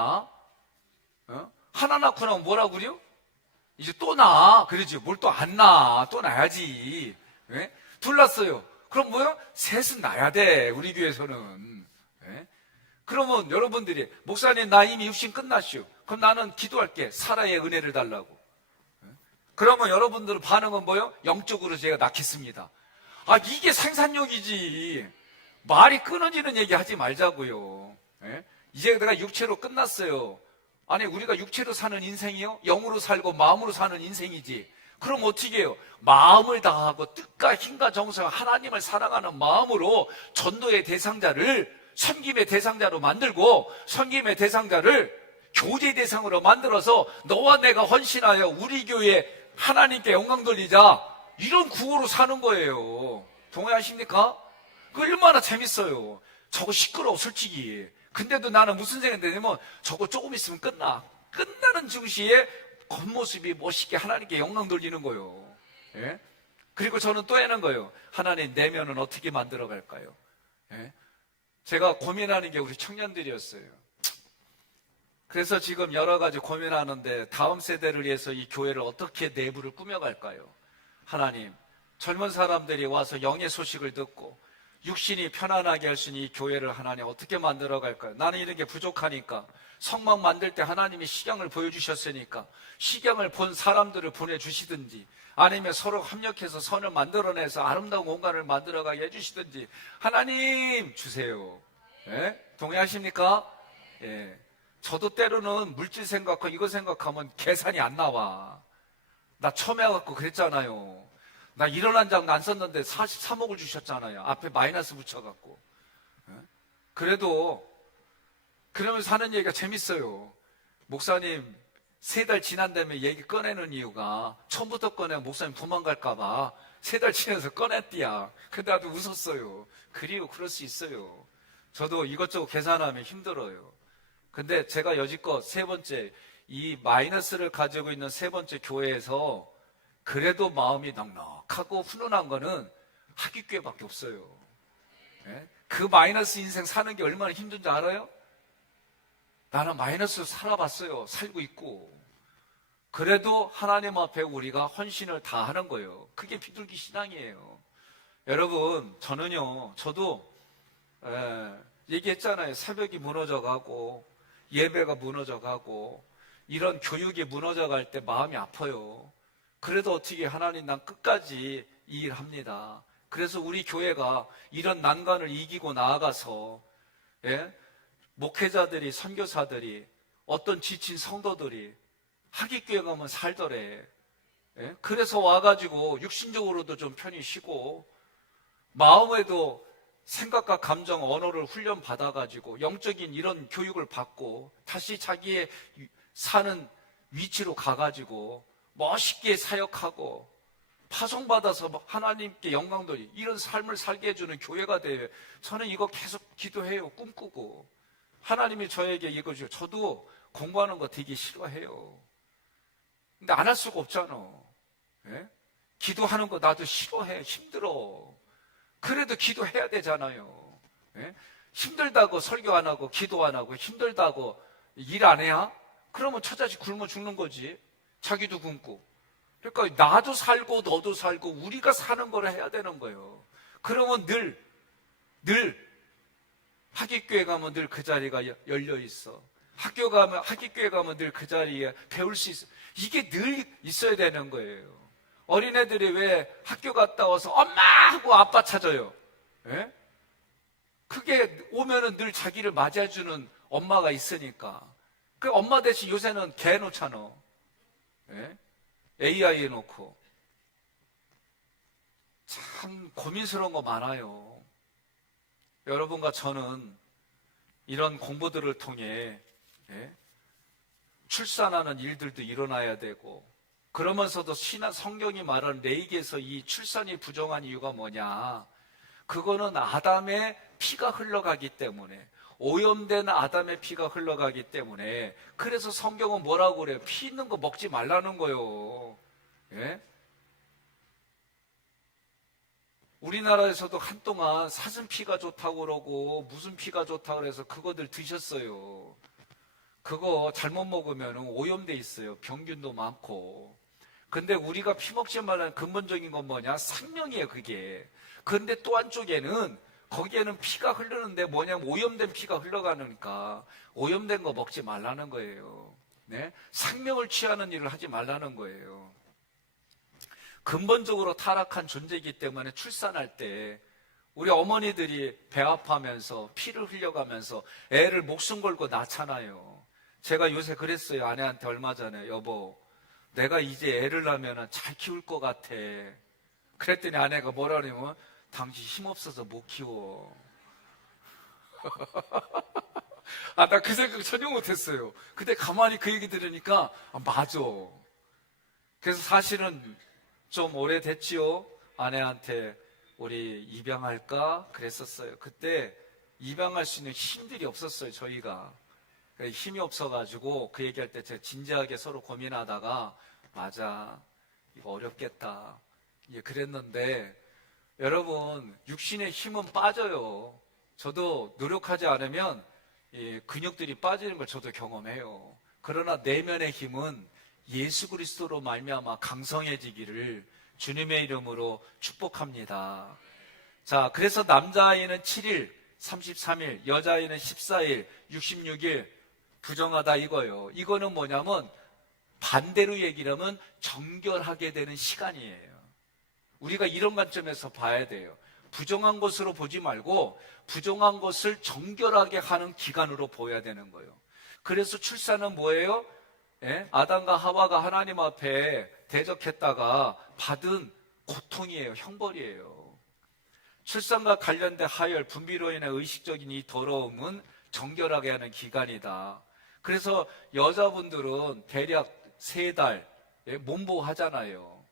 어? 하나 낳고 나면 뭐라고 그래요? 이제 또 낳아. 그러지. 뭘 또 안 낳아. 또 낳아야지. 예? 둘 낳았어요. 그럼 뭐요? 셋은 낳아야 돼. 우리 교회에서는. 예? 그러면 여러분들이 목사님 나 이미 육신 끝났슈. 그럼 나는 기도할게. 사라의 은혜를 달라고. 예? 그러면 여러분들 반응은 뭐예요? 영적으로 제가 낳겠습니다. 아, 이게 생산력이지. 말이 끊어지는 얘기 하지 말자고요. 예? 이제 내가 육체로 끝났어요. 아니, 우리가 육체로 사는 인생이요? 영으로 살고 마음으로 사는 인생이지. 그럼 어떻게 해요? 마음을 다하고 뜻과 힘과 정성, 하나님을 사랑하는 마음으로 전도의 대상자를 섬김의 대상자로 만들고, 섬김의 대상자를 교제 대상으로 만들어서 너와 내가 헌신하여 우리 교회 하나님께 영광 돌리자, 이런 구호로 사는 거예요. 동의하십니까? 그 얼마나 재밌어요. 저거 시끄러워 솔직히. 근데도 나는 무슨 생각이 드냐면, 저거 조금 있으면 끝나는 증시에 겉모습이 멋있게 하나님께 영광 돌리는 거예요. 예? 그리고 저는 또 하는 거예요. 하나님, 내면은 어떻게 만들어 갈까요? 예? 제가 고민하는 게 우리 청년들이었어요. 그래서 지금 여러 가지 고민하는데, 다음 세대를 위해서 이 교회를 어떻게 내부를 꾸며갈까요? 하나님, 젊은 사람들이 와서 영의 소식을 듣고 육신이 편안하게 할 수 있는 이 교회를 하나님 어떻게 만들어갈까요? 나는 이런 게 부족하니까, 성막 만들 때 하나님이 식양을 보여주셨으니까 식양을 본 사람들을 보내주시든지, 아니면 서로 협력해서 선을 만들어내서 아름다운 공간을 만들어가게 해주시든지 하나님 주세요. 예? 동의하십니까? 예. 저도 때로는 물질 생각하고 이거 생각하면 계산이 안 나와. 나 처음에 와갖고 그랬잖아요. 나 1원 한 장도 안 썼는데 43억을 주셨잖아요. 앞에 마이너스 붙여갖고. 예? 그래도 그러면서 하는 얘기가 재밌어요. 목사님 3달 지난 다음에 얘기 꺼내는 이유가, 처음부터 꺼내면 목사님 도망갈까봐 3달 지나서 꺼냈디야. 근데 나도 웃었어요. 그리고 그럴 수 있어요. 저도 이것저것 계산하면 힘들어요. 근데 제가 여지껏 세 번째, 이 마이너스를 가지고 있는 세 번째 교회에서 그래도 마음이 넉넉하고 훈훈한 거는 하기교회밖에 없어요. 예? 그 마이너스 인생 사는 게 얼마나 힘든지 알아요? 나는 마이너스 살아봤어요. 살고 있고. 그래도 하나님 앞에 우리가 헌신을 다 하는 거예요. 그게 비둘기 신앙이에요. 여러분, 저도 얘기했잖아요. 새벽이 무너져가고 예배가 무너져가고 이런 교육이 무너져갈 때 마음이 아파요. 그래도 어떻게 하나님, 난 끝까지 이 일 합니다. 그래서 우리 교회가 이런 난관을 이기고 나아가서, 예? 목회자들이, 선교사들이, 어떤 지친 성도들이 하기교회 가면 살더래. 예? 그래서 와가지고 육신적으로도 좀 편히 쉬고 마음에도 생각과 감정, 언어를 훈련 받아가지고 영적인 이런 교육을 받고 다시 자기의 사는 위치로 가가지고 멋있게 사역하고 파송받아서 하나님께 영광 돌리, 이런 삶을 살게 해주는 교회가 돼요. 저는 이거 계속 기도해요. 꿈꾸고. 하나님이 저에게 이거 주고, 저도 공부하는 거 되게 싫어해요. 근데 안 할 수가 없잖아. 예? 기도하는 거 나도 싫어해. 힘들어. 그래도 기도해야 되잖아요. 예? 힘들다고 설교 안 하고 기도 안 하고 힘들다고 일 안 해야? 그러면 처자식 굶어 죽는 거지. 자기도 굶고. 그러니까 나도 살고 너도 살고 우리가 사는 걸 해야 되는 거예요. 그러면 늘 하기교회 가면 늘 그 자리가 열려 있어. 하기교회 가면 늘 그 자리에 배울 수 있어. 이게 늘 있어야 되는 거예요. 어린애들이 왜 학교 갔다 와서 엄마 하고 아빠 찾아요? 예? 그게 오면은 늘 자기를 맞이해주는 엄마가 있으니까. 그 엄마 대신 요새는 개 해놓잖아. 예? AI 해놓고. 참 고민스러운 거 많아요. 여러분과 저는 이런 공부들을 통해, 예? 출산하는 일들도 일어나야 되고, 그러면서도 성경이 말하는 레위기에서 이 출산이 부정한 이유가 뭐냐? 그거는 아담의 피가 흘러가기 때문에, 오염된 아담의 피가 흘러가기 때문에. 그래서 성경은 뭐라고 그래요? 피 있는 거 먹지 말라는 거예요. 예? 우리나라에서도 한동안 사슴 피가 좋다고 그러고 무슨 피가 좋다고 그래서 그거들 드셨어요. 그거 잘못 먹으면 오염돼 있어요. 병균도 많고. 근데 우리가 피 먹지 말라는 근본적인 건 뭐냐? 생명이에요, 그게. 근데 또 한쪽에는 거기에는 피가 흐르는데 뭐냐면 오염된 피가 흘러가니까 오염된 거 먹지 말라는 거예요. 네? 생명을 취하는 일을 하지 말라는 거예요. 근본적으로 타락한 존재이기 때문에 출산할 때 우리 어머니들이 배아파하면서 피를 흘려가면서 애를 목숨 걸고 낳잖아요. 제가 요새 그랬어요. 아내한테 얼마 전에, 여보, 내가 이제 애를 낳으면 잘 키울 것 같아. 그랬더니 아내가 뭐라 그러냐면, 당신 힘없어서 못 키워. 나 그 생각 전혀 못했어요. 근데 가만히 그 얘기 들으니까 맞아. 그래서 사실은 좀 오래됐지요. 아내한테 우리 입양할까 그랬었어요. 그때 입양할 수 있는 힘들이 없었어요. 저희가 힘이 없어가지고 그 얘기할 때 제가 진지하게 서로 고민하다가 맞아, 이거 어렵겠다, 예, 그랬는데 여러분, 육신의 힘은 빠져요. 저도 노력하지 않으면 이 근육들이 빠지는 걸 저도 경험해요. 그러나 내면의 힘은 예수 그리스도로 말미암아 강성해지기를 주님의 이름으로 축복합니다. 자, 그래서 남자아이는 7일, 33일, 여자아이는 14일, 66일 부정하다 이거예요. 이거는 뭐냐면 반대로 얘기를 하면 정결하게 되는 시간이에요. 우리가 이런 관점에서 봐야 돼요. 부정한 것으로 보지 말고 부정한 것을 정결하게 하는 기간으로 보여야 되는 거예요. 그래서 출산은 뭐예요? 예? 아담과 하와가 하나님 앞에 대적했다가 받은 고통이에요. 형벌이에요. 출산과 관련된 하열, 분비로 인해 의식적인 이 더러움은 정결하게 하는 기간이다. 그래서 여자분들은 대략 3달 몸보호 하잖아요.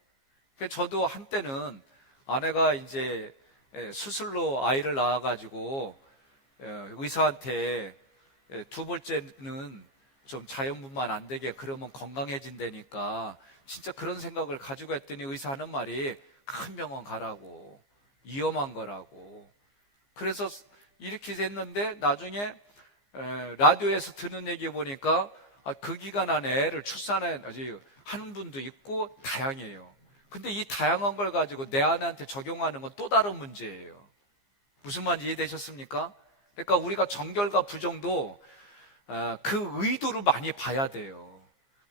저도 한때는 아내가 이제 수술로 아이를 낳아가지고 의사한테 2번째는 좀 자연분만 안 되게 그러면 건강해진다니까 진짜 그런 생각을 가지고 했더니 의사 하는 말이 큰 병원 가라고, 위험한 거라고. 그래서 이렇게 했는데 나중에 라디오에서 듣는 얘기 보니까 그 기간 안에 애를 출산하는 분도 있고 다양해요. 근데 이 다양한 걸 가지고 내 아내한테 적용하는 건 또 다른 문제예요. 무슨 말인지 이해되셨습니까? 그러니까 우리가 정결과 부정도 그 의도를 많이 봐야 돼요.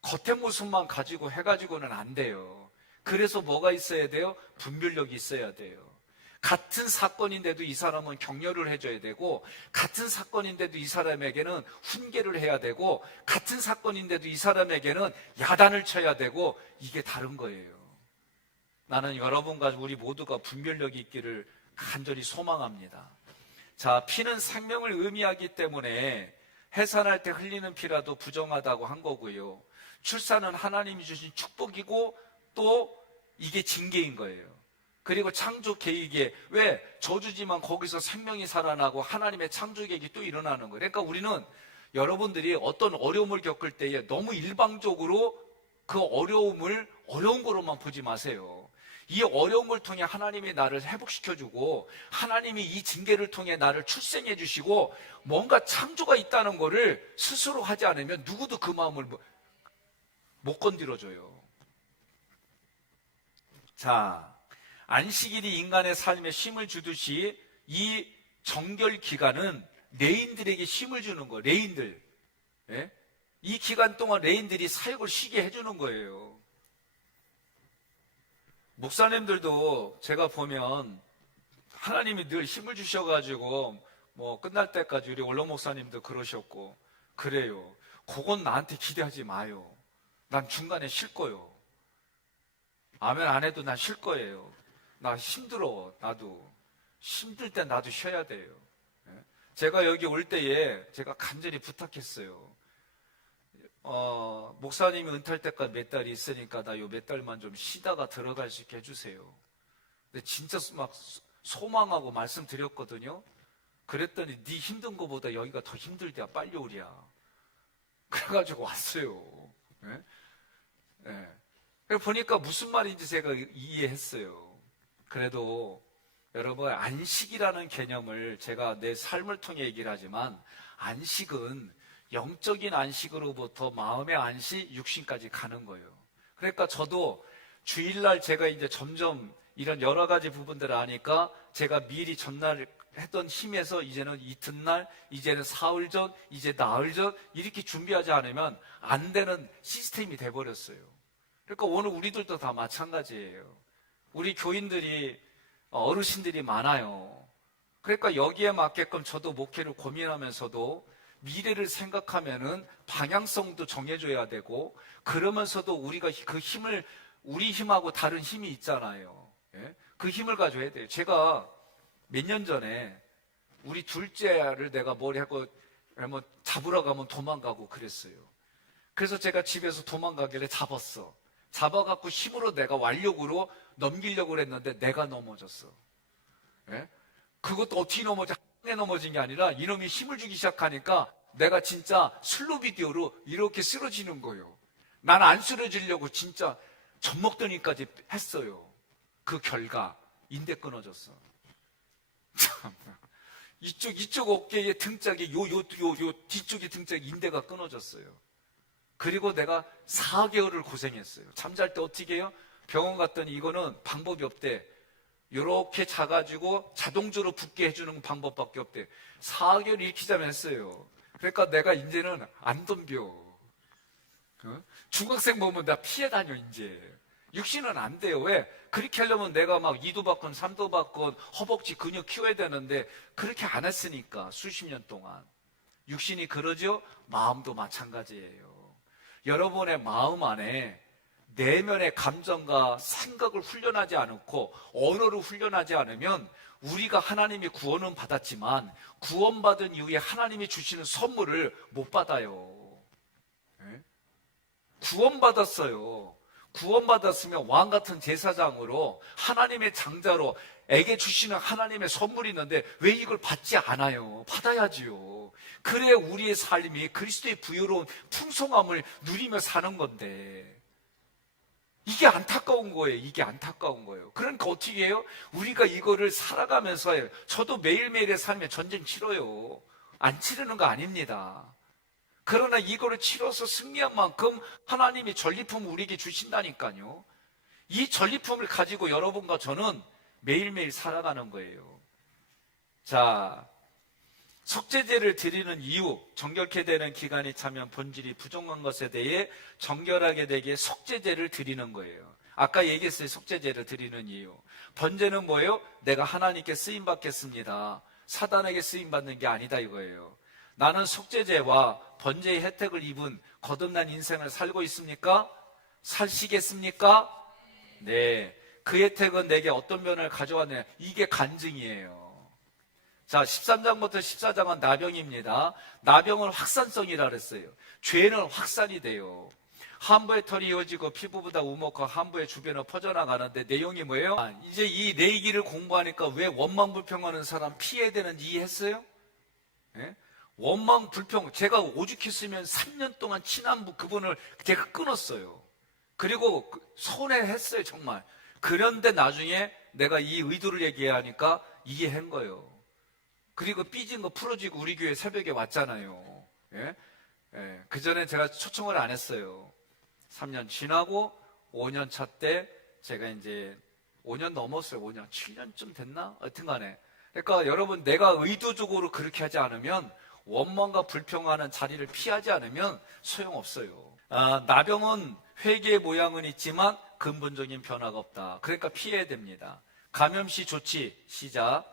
겉의 모습만 가지고 해가지고는 안 돼요. 그래서 뭐가 있어야 돼요? 분별력이 있어야 돼요. 같은 사건인데도 이 사람은 격려를 해줘야 되고, 같은 사건인데도 이 사람에게는 훈계를 해야 되고, 같은 사건인데도 이 사람에게는 야단을 쳐야 되고, 이게 다른 거예요. 나는 여러분과 우리 모두가 분별력이 있기를 간절히 소망합니다. 자, 피는 생명을 의미하기 때문에 해산할 때 흘리는 피라도 부정하다고 한 거고요. 출산은 하나님이 주신 축복이고 또 이게 징계인 거예요. 그리고 창조 계획에 왜 저주지만 거기서 생명이 살아나고 하나님의 창조 계획이 또 일어나는 거예요. 그러니까 우리는 여러분들이 어떤 어려움을 겪을 때에 너무 일방적으로 그 어려움을 어려운 거로만 보지 마세요. 이 어려움을 통해 하나님이 나를 회복시켜주고 하나님이 이 징계를 통해 나를 출생해 주시고 뭔가 창조가 있다는 거를 스스로 하지 않으면 누구도 그 마음을 못 건드려줘요. 자, 안식일이 인간의 삶에 쉼을 주듯이 이 정결 기간은 레인들에게 쉼을 주는 거예요. 레인들. 예? 이 기간 동안 레인들이 사역을 쉬게 해주는 거예요. 목사님들도 제가 보면 하나님이 늘 힘을 주셔가지고 뭐 끝날 때까지 우리 원로 목사님도 그러셨고 그래요. 그건 나한테 기대하지 마요. 난 중간에 쉴 거요. 아멘 안 해도 난 쉴 거예요. 나 힘들어. 나도 힘들 때 나도 쉬어야 돼요. 제가 여기 올 때에 제가 간절히 부탁했어요. 목사님이 은퇴할 때까지 몇 달이 있으니까 나 요 몇 달만 좀 쉬다가 들어갈 수 있게 해주세요. 근데 진짜 막 소망하고 말씀드렸거든요. 그랬더니 네 힘든 거보다 여기가 더 힘들대야. 빨리 오랴. 그래가지고 왔어요. 네? 네. 보니까 무슨 말인지 제가 이해했어요. 그래도 여러분 안식이라는 개념을 제가 내 삶을 통해 얘기를 하지만 안식은 영적인 안식으로부터 마음의 안식, 육신까지 가는 거예요. 그러니까 저도 주일날 제가 이제 점점 이런 여러 가지 부분들을 아니까 제가 미리 전날 했던 힘에서 이제는 이튿날, 이제는 사흘 전, 이제 나흘 전 이렇게 준비하지 않으면 안 되는 시스템이 돼버렸어요. 그러니까 오늘 우리들도 다 마찬가지예요. 우리 교인들이 어르신들이 많아요. 그러니까 여기에 맞게끔 저도 목회를 고민하면서도 미래를 생각하면은 방향성도 정해줘야 되고, 그러면서도 우리가 그 힘을, 우리 힘하고 다른 힘이 있잖아요. 예? 그 힘을 가져야 돼요. 제가 몇 년 전에 우리 둘째를 내가 뭘 하고 뭐 잡으러 가면 도망가고 그랬어요. 그래서 제가 집에서 도망가길래 잡았어. 잡아갖고 힘으로 내가 완력으로 넘기려고 그랬는데 내가 넘어졌어. 예? 그것도 어떻게 넘어져? 한에 넘어진 게 아니라 이놈이 힘을 주기 시작하니까 내가 진짜 슬로 비디오로 이렇게 쓰러지는 거예요. 난 안 쓰러지려고 진짜 젖먹더니까지 했어요. 그 결과 인대 끊어졌어. 참. 이쪽 어깨의 등짝이 요 뒤쪽의 등짝이 인대가 끊어졌어요. 그리고 내가 4개월을 고생했어요. 잠잘 때 어떻게 해요? 병원 갔더니 이거는 방법이 없대. 이렇게 자가지고 자동적으로 붓게 해주는 방법밖에 없대. 4개월 익히자면 했어요. 그러니까 내가 이제는 안 덤벼. 중학생 보면 나 피해 다녀 이제. 육신은 안 돼요. 왜? 그렇게 하려면 내가 막 2도 받건 3도 받건 허벅지 근육 키워야 되는데 그렇게 안 했으니까 수십 년 동안. 육신이 그러죠? 마음도 마찬가지예요. 여러분의 마음 안에 내면의 감정과 생각을 훈련하지 않고 언어를 훈련하지 않으면 우리가 하나님의 구원은 받았지만 구원받은 이후에 하나님이 주시는 선물을 못 받아요. 네? 구원받았어요. 구원받았으면 왕같은 제사장으로 하나님의 장자로 에게 주시는 하나님의 선물이 있는데 왜 이걸 받지 않아요? 받아야지요. 그래야 우리의 삶이 그리스도의 부유로운 풍성함을 누리며 사는 건데 이게 안타까운 거예요. 이게 안타까운 거예요. 그러니까 어떻게 해요? 우리가 이거를 살아가면서 해요. 저도 매일매일의 삶에 전쟁 치러요. 안 치르는 거 아닙니다. 그러나 이거를 치러서 승리한 만큼 하나님이 전리품을 우리에게 주신다니까요. 이 전리품을 가지고 여러분과 저는 매일매일 살아가는 거예요. 자, 속죄제를 드리는 이유, 정결케 되는 기간이 차면 본질이 부정한 것에 대해 정결하게 되게 속죄제를 드리는 거예요. 아까 얘기했어요. 속죄제를 드리는 이유. 번제는 뭐예요? 내가 하나님께 쓰임받겠습니다. 사단에게 쓰임받는 게 아니다 이거예요. 나는 속죄제와 번제의 혜택을 입은 거듭난 인생을 살고 있습니까? 사시겠습니까? 네. 그 혜택은 내게 어떤 면을 가져왔느냐. 이게 간증이에요. 자, 13장부터 14장은 나병입니다. 나병은 확산성이라 그랬어요. 죄는 확산이 돼요. 함부의 털이 이어지고 피부보다 우먹과 함부의 주변으로 퍼져나가는데 내용이 뭐예요? 이제 이 내기를 공부하니까 왜 원망불평하는 사람 피해야 되는지 이해했어요? 네? 원망불평, 제가 오죽했으면 3년 동안 친한 그분을 제가 끊었어요. 그리고 손해했어요 정말. 그런데 나중에 내가 이 의도를 얘기하니까 이해한 거예요. 그리고 삐진 거 풀어지고 우리 교회 새벽에 왔잖아요. 예? 예. 그 전에 제가 초청을 안 했어요. 3년 지나고 5년 차 때 제가 이제 5년 넘었어요. 5년, 7년쯤 됐나? 하여튼 간에. 그러니까 여러분 내가 의도적으로 그렇게 하지 않으면 원망과 불평하는 자리를 피하지 않으면 소용없어요. 나병은 회개의 모양은 있지만 근본적인 변화가 없다. 그러니까 피해야 됩니다. 감염시 조치 시작.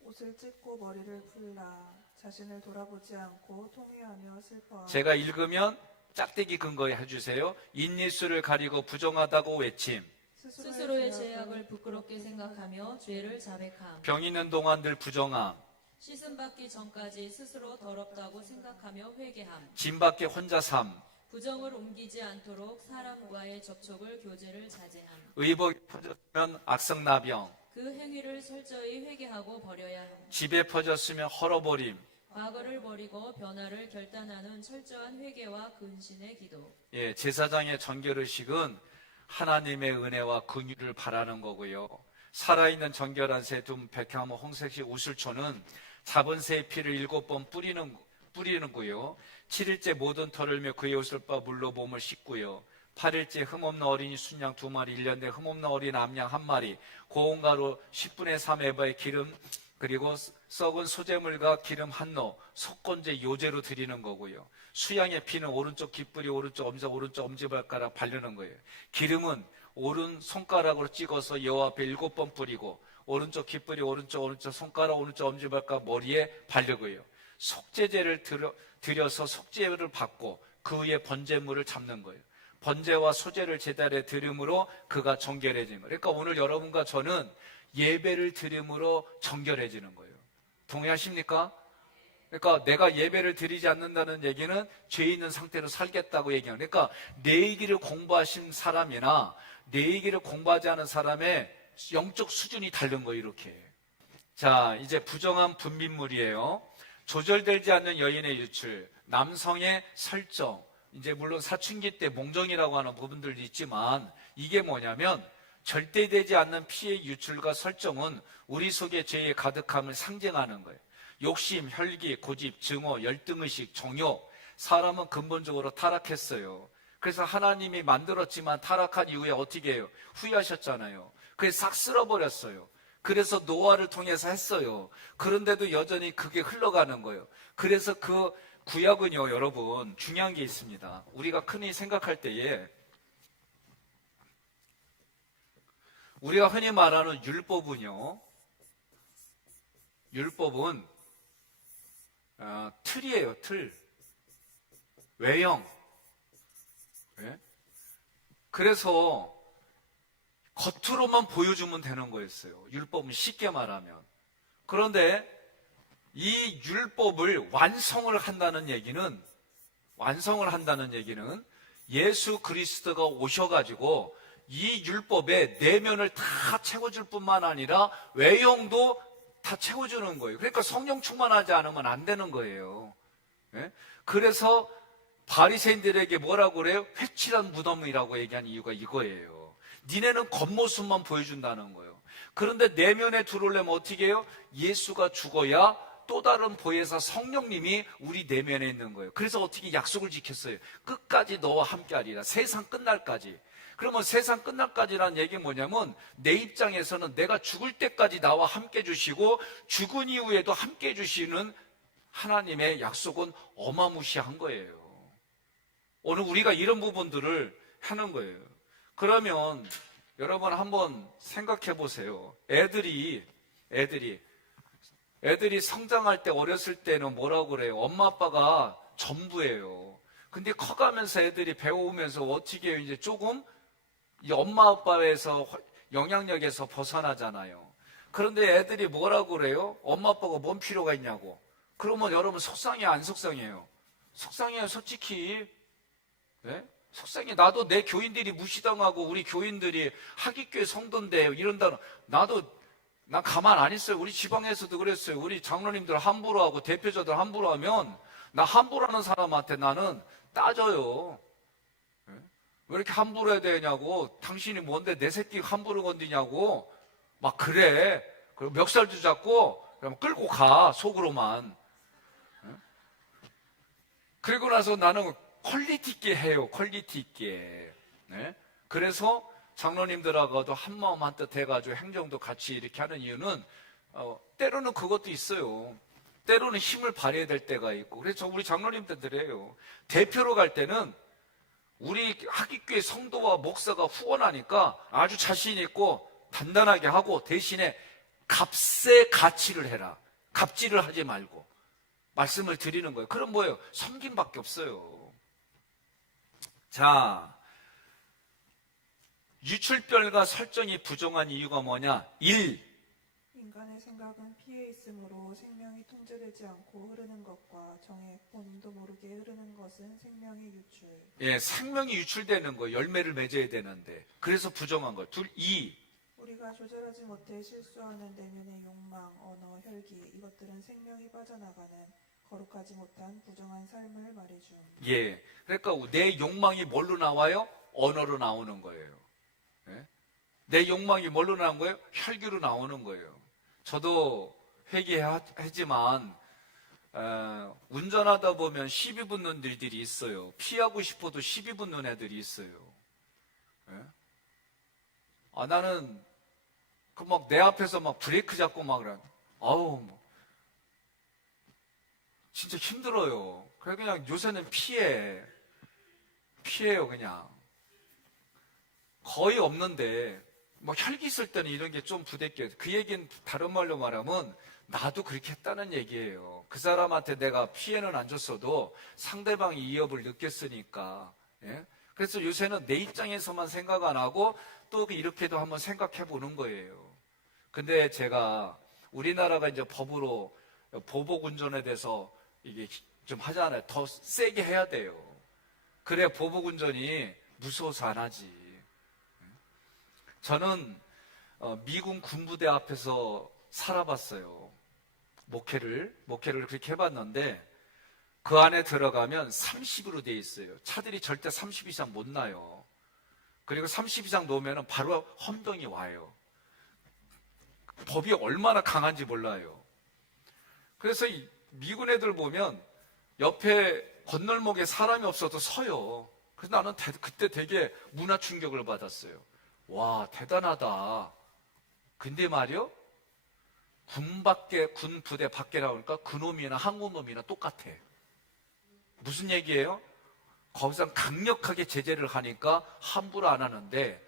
옷을 찢고 머리를 풀라. 자신을 돌아보지 않고 통회하며 슬퍼하라. 제가 읽으면 짝대기 근거에 해주세요. 인니수를 가리고 부정하다고 외침. 스스로의 죄악을 부끄럽게 생각하며 죄를 자백함. 병 있는 동안 늘 부정함. 씻음받기 전까지 스스로 더럽다고 생각하며 회개함. 짐밖에 혼자 삶. 부정을 옮기지 않도록 사람과의 접촉을 교제를 자제함. 의복이 퍼졌으면 악성나병. 그 행위를 철저히 회개하고 버려야 함. 집에 퍼졌으면 헐어버림. 과거를 버리고 변화를 결단하는 철저한 회개와 근신의 기도. 예, 제사장의 정결의식은 하나님의 은혜와 긍휼을 바라는 거고요. 살아있는 정결한 새 둠 백향 홍색식 우슬초는 잡은 새의 피를 7번 뿌리는 거요. 7일째 모든 털을 며 그의 옷을 빠 물로 몸을 씻고요. 8일째 흠없는 어린이 순양 2마리, 1년 내 흠없는 어린 암양 1마리, 고운 가루 10분의 3 에바의 기름, 그리고 썩은 소재물과 기름 한노, 속건제 요제로 드리는 거고요. 수양의 피는 오른쪽 깃뿌리, 오른쪽 엄지발가락 바르는 거예요. 기름은 오른 손가락으로 찍어서 여호와 앞에 7번 뿌리고 오른쪽 깃뿌리 오른쪽 손가락 오른쪽 엄지발가락 머리에 바르고요. 속죄제를 드려서 속죄를 받고 그 위에 번제물을 잡는 거예요. 번제와 소제를 제단에 드림으로 그가 정결해지는 거예요. 그러니까 오늘 여러분과 저는 예배를 드림으로 정결해지는 거예요. 동의하십니까? 그러니까 내가 예배를 드리지 않는다는 얘기는 죄 있는 상태로 살겠다고 얘기하는 거예요. 그러니까 내기를 공부하신 사람이나 내기를 공부하지 않은 사람의 영적 수준이 다른 거예요. 이렇게. 자, 이제 부정한 분비물이에요. 조절되지 않는 여인의 유출, 남성의 설정, 이제 물론 사춘기 때 몽정이라고 하는 부분들도 있지만 이게 뭐냐면 절대되지 않는 피의 유출과 설정은 우리 속의 죄의 가득함을 상징하는 거예요. 욕심, 혈기, 고집, 증오, 열등의식, 정욕, 사람은 근본적으로 타락했어요. 그래서 하나님이 만들었지만 타락한 이후에 어떻게 해요? 후회하셨잖아요. 그게 싹 쓸어버렸어요. 그래서 노아를 통해서 했어요. 그런데도 여전히 그게 흘러가는 거예요. 그래서 그 구약은요, 여러분, 중요한 게 있습니다. 우리가 흔히 생각할 때에 우리가 흔히 말하는 율법은요, 율법은 틀이에요, 틀. 외형. 네? 그래서 겉으로만 보여주면 되는 거였어요. 율법은 쉽게 말하면. 그런데 이 율법을 완성을 한다는 얘기는 예수 그리스도가 오셔가지고 이 율법의 내면을 다 채워줄 뿐만 아니라 외형도 다 채워주는 거예요. 그러니까 성령 충만하지 않으면 안 되는 거예요. 네? 그래서 바리새인들에게 뭐라고 그래요? 회칠한 무덤이라고 얘기한 이유가 이거예요. 니네는 겉모습만 보여준다는 거예요. 그런데 내면에 들어오려면 어떻게 해요? 예수가 죽어야 또 다른 보혜사 성령님이 우리 내면에 있는 거예요. 그래서 어떻게 약속을 지켰어요? 끝까지 너와 함께하리라. 세상 끝날까지. 그러면 세상 끝날까지라는 얘기는 뭐냐면 내 입장에서는 내가 죽을 때까지 나와 함께 주시고 죽은 이후에도 함께 주시는 하나님의 약속은 어마무시한 거예요. 오늘 우리가 이런 부분들을 하는 거예요. 그러면 여러분 한번 생각해 보세요. 애들이 성장할 때 어렸을 때는 뭐라고 그래요? 엄마 아빠가 전부예요. 근데 커가면서 애들이 배워오면서 어떻게 해요? 이제 조금 이 엄마 아빠에서 영향력에서 벗어나잖아요. 그런데 애들이 뭐라고 그래요? 엄마 아빠가 뭔 필요가 있냐고. 그러면 여러분 속상해요, 안 속상해요? 속상해요, 솔직히. 네? 속상해. 나도 내 교인들이 무시당하고 우리 교인들이 하기교회 성도인데 이런다. 난 가만 안 있어요. 우리 지방에서도 그랬어요. 우리 장로님들 함부로 하고 대표자들 함부로 하면 나 함부로 하는 사람한테 나는 따져요. 네? 왜 이렇게 함부로 해야 되냐고. 당신이 뭔데 내 새끼 함부로 건드냐고. 막 그래. 그리고 멱살도 잡고 그럼 끌고 가. 속으로만. 네? 그리고 나서 나는 퀄리티 있게 해요. 퀄리티 있게. 네? 그래서 장로님들하고도 한마음 한뜻 해가지고 행정도 같이 이렇게 하는 이유는 때로는 그것도 있어요. 때로는 힘을 발휘해야 될 때가 있고. 그래서 우리 장로님들이에요. 대표로 갈 때는 우리 하기교회 성도와 목사가 후원하니까 아주 자신 있고 단단하게 하고 대신에 값의 가치를 해라. 갑질을 하지 말고 말씀을 드리는 거예요. 그럼 뭐예요? 섬김밖에 없어요. 자, 유출별과 설정이 부정한 이유가 뭐냐? 1. 인간의 생각은 피해 있으므로 생명이 통제되지 않고 흐르는 것과 정액 본인도 모르게 흐르는 것은 생명의 유출. 예, 생명이 유출되는 거예요. 열매를 맺어야 되는데. 그래서 부정한 거예요. 2. 우리가 조절하지 못해 실수하는 내면의 욕망, 언어, 혈기, 이것들은 생명이 빠져나가는 거룩하지 못한 부정한 삶을 말해줌. 예, 그러니까 내 욕망이 뭘로 나와요? 언어로 나오는 거예요. 예? 내 욕망이 뭘로 나온 거예요? 혈기로 나오는 거예요. 저도 회개하지만 운전하다 보면 시비 붙는 일들이 있어요. 피하고 싶어도 시비 붙는 애들이 있어요. 예? 나는 그 막 내 앞에서 막 브레이크 잡고 막 그래. 아우, 진짜 힘들어요. 그래 그냥 요새는 피해요 그냥. 거의 없는데 뭐 혈기 있을 때는 이런 게 좀 부대껴요. 그 얘기는 다른 말로 말하면 나도 그렇게 했다는 얘기예요. 그 사람한테 내가 피해는 안 줬어도 상대방이 이협을 느꼈으니까. 예? 그래서 요새는 내 입장에서만 생각 안 하고 또 이렇게도 한번 생각해 보는 거예요. 근데 제가 우리나라가 이제 법으로 보복운전에 대해서 이게 좀 하잖아요. 더 세게 해야 돼요. 그래 보복운전이 무서워서 안 하지. 저는 미군 군부대 앞에서 살아봤어요. 목회를 그렇게 해봤는데 그 안에 들어가면 30으로 돼 있어요. 차들이 절대 30 이상 못 나요. 그리고 30 이상 놓으면 바로 험동이 와요. 법이 얼마나 강한지 몰라요. 그래서 이 미군 애들 보면 옆에 건널목에 사람이 없어도 서요. 그래서 나는 그때 되게 문화 충격을 받았어요. 와, 대단하다. 근데 말이요, 군 부대 밖에 나오니까 그놈이나 한국놈이나 똑같아. 무슨 얘기예요? 거기서 강력하게 제재를 하니까 함부로 안 하는데,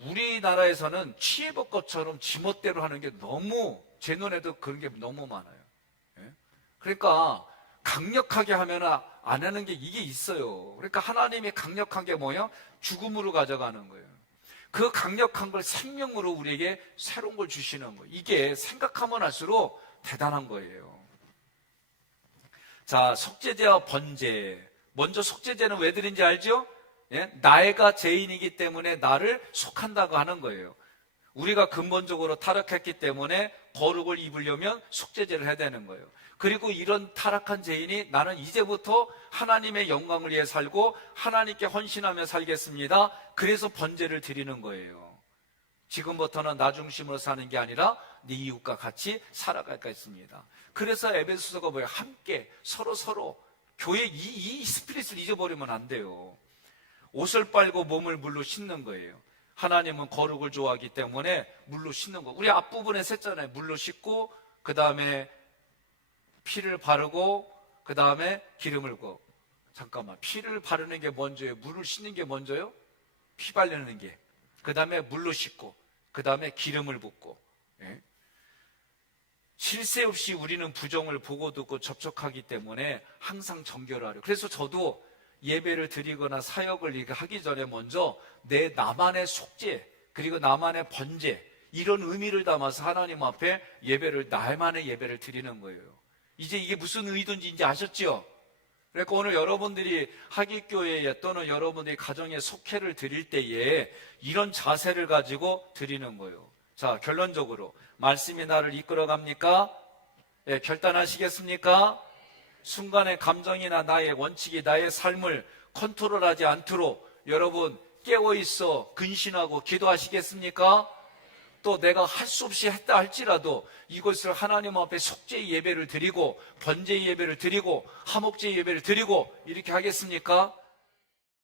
우리나라에서는 취해법것처럼 지멋대로 하는 게 너무, 제 눈에도 그런 게 너무 많아요. 예? 그러니까 강력하게 하면 안 하는 게 이게 있어요. 그러니까 하나님이 강력한 게 뭐예요? 죽음으로 가져가는 거예요. 그 강력한 걸 생명으로 우리에게 새로운 걸 주시는 거예요. 이게 생각하면 할수록 대단한 거예요. 자, 속죄제와 번제. 먼저 속죄제는 왜 드린지 알죠? 예? 나가 죄인이기 때문에 나를 속한다고 하는 거예요. 우리가 근본적으로 타락했기 때문에 거룩을 입으려면 속죄제를 해야 되는 거예요. 그리고 이런 타락한 죄인이 나는 이제부터 하나님의 영광을 위해 살고 하나님께 헌신하며 살겠습니다. 그래서 번제를 드리는 거예요. 지금부터는 나 중심으로 사는 게 아니라 네 이웃과 같이 살아가겠습니다. 그래서 에베소서가 뭐예요? 함께 서로 교회 이 스피릿을 잊어버리면 안 돼요. 옷을 빨고 몸을 물로 씻는 거예요. 하나님은 거룩을 좋아하기 때문에 물로 씻는 거. 우리 앞부분에 셌잖아요. 물로 씻고 그 다음에 피를 바르고 그 다음에 기름을 붓고. 잠깐만, 피를 바르는 게 먼저예요? 물을 씻는 게 먼저요? 피 바르는 게. 그 다음에 물로 씻고 그 다음에 기름을 붓고. 예? 쉴 새 없이 우리는 부정을 보고 듣고 접촉하기 때문에 항상 정결하려. 그래서 저도 예배를 드리거나 사역을 하기 전에 먼저 내 나만의 속죄 그리고 나만의 번제 이런 의미를 담아서 하나님 앞에 나만의 예배를 드리는 거예요. 이제 이게 무슨 의도인지 이제 아셨죠? 그러니까 오늘 여러분들이 하길교회에 또는 여러분들이 가정에 속회를 드릴 때에 이런 자세를 가지고 드리는 거예요. 자, 결론적으로 말씀이 나를 이끌어갑니까? 예, 결단하시겠습니까? 순간의 감정이나 나의 원칙이 나의 삶을 컨트롤하지 않도록 여러분 깨어있어 근신하고 기도하시겠습니까? 또 내가 할 수 없이 했다 할지라도 이것을 하나님 앞에 속죄 예배를 드리고 번제 예배를 드리고 화목제 예배를 드리고 이렇게 하겠습니까?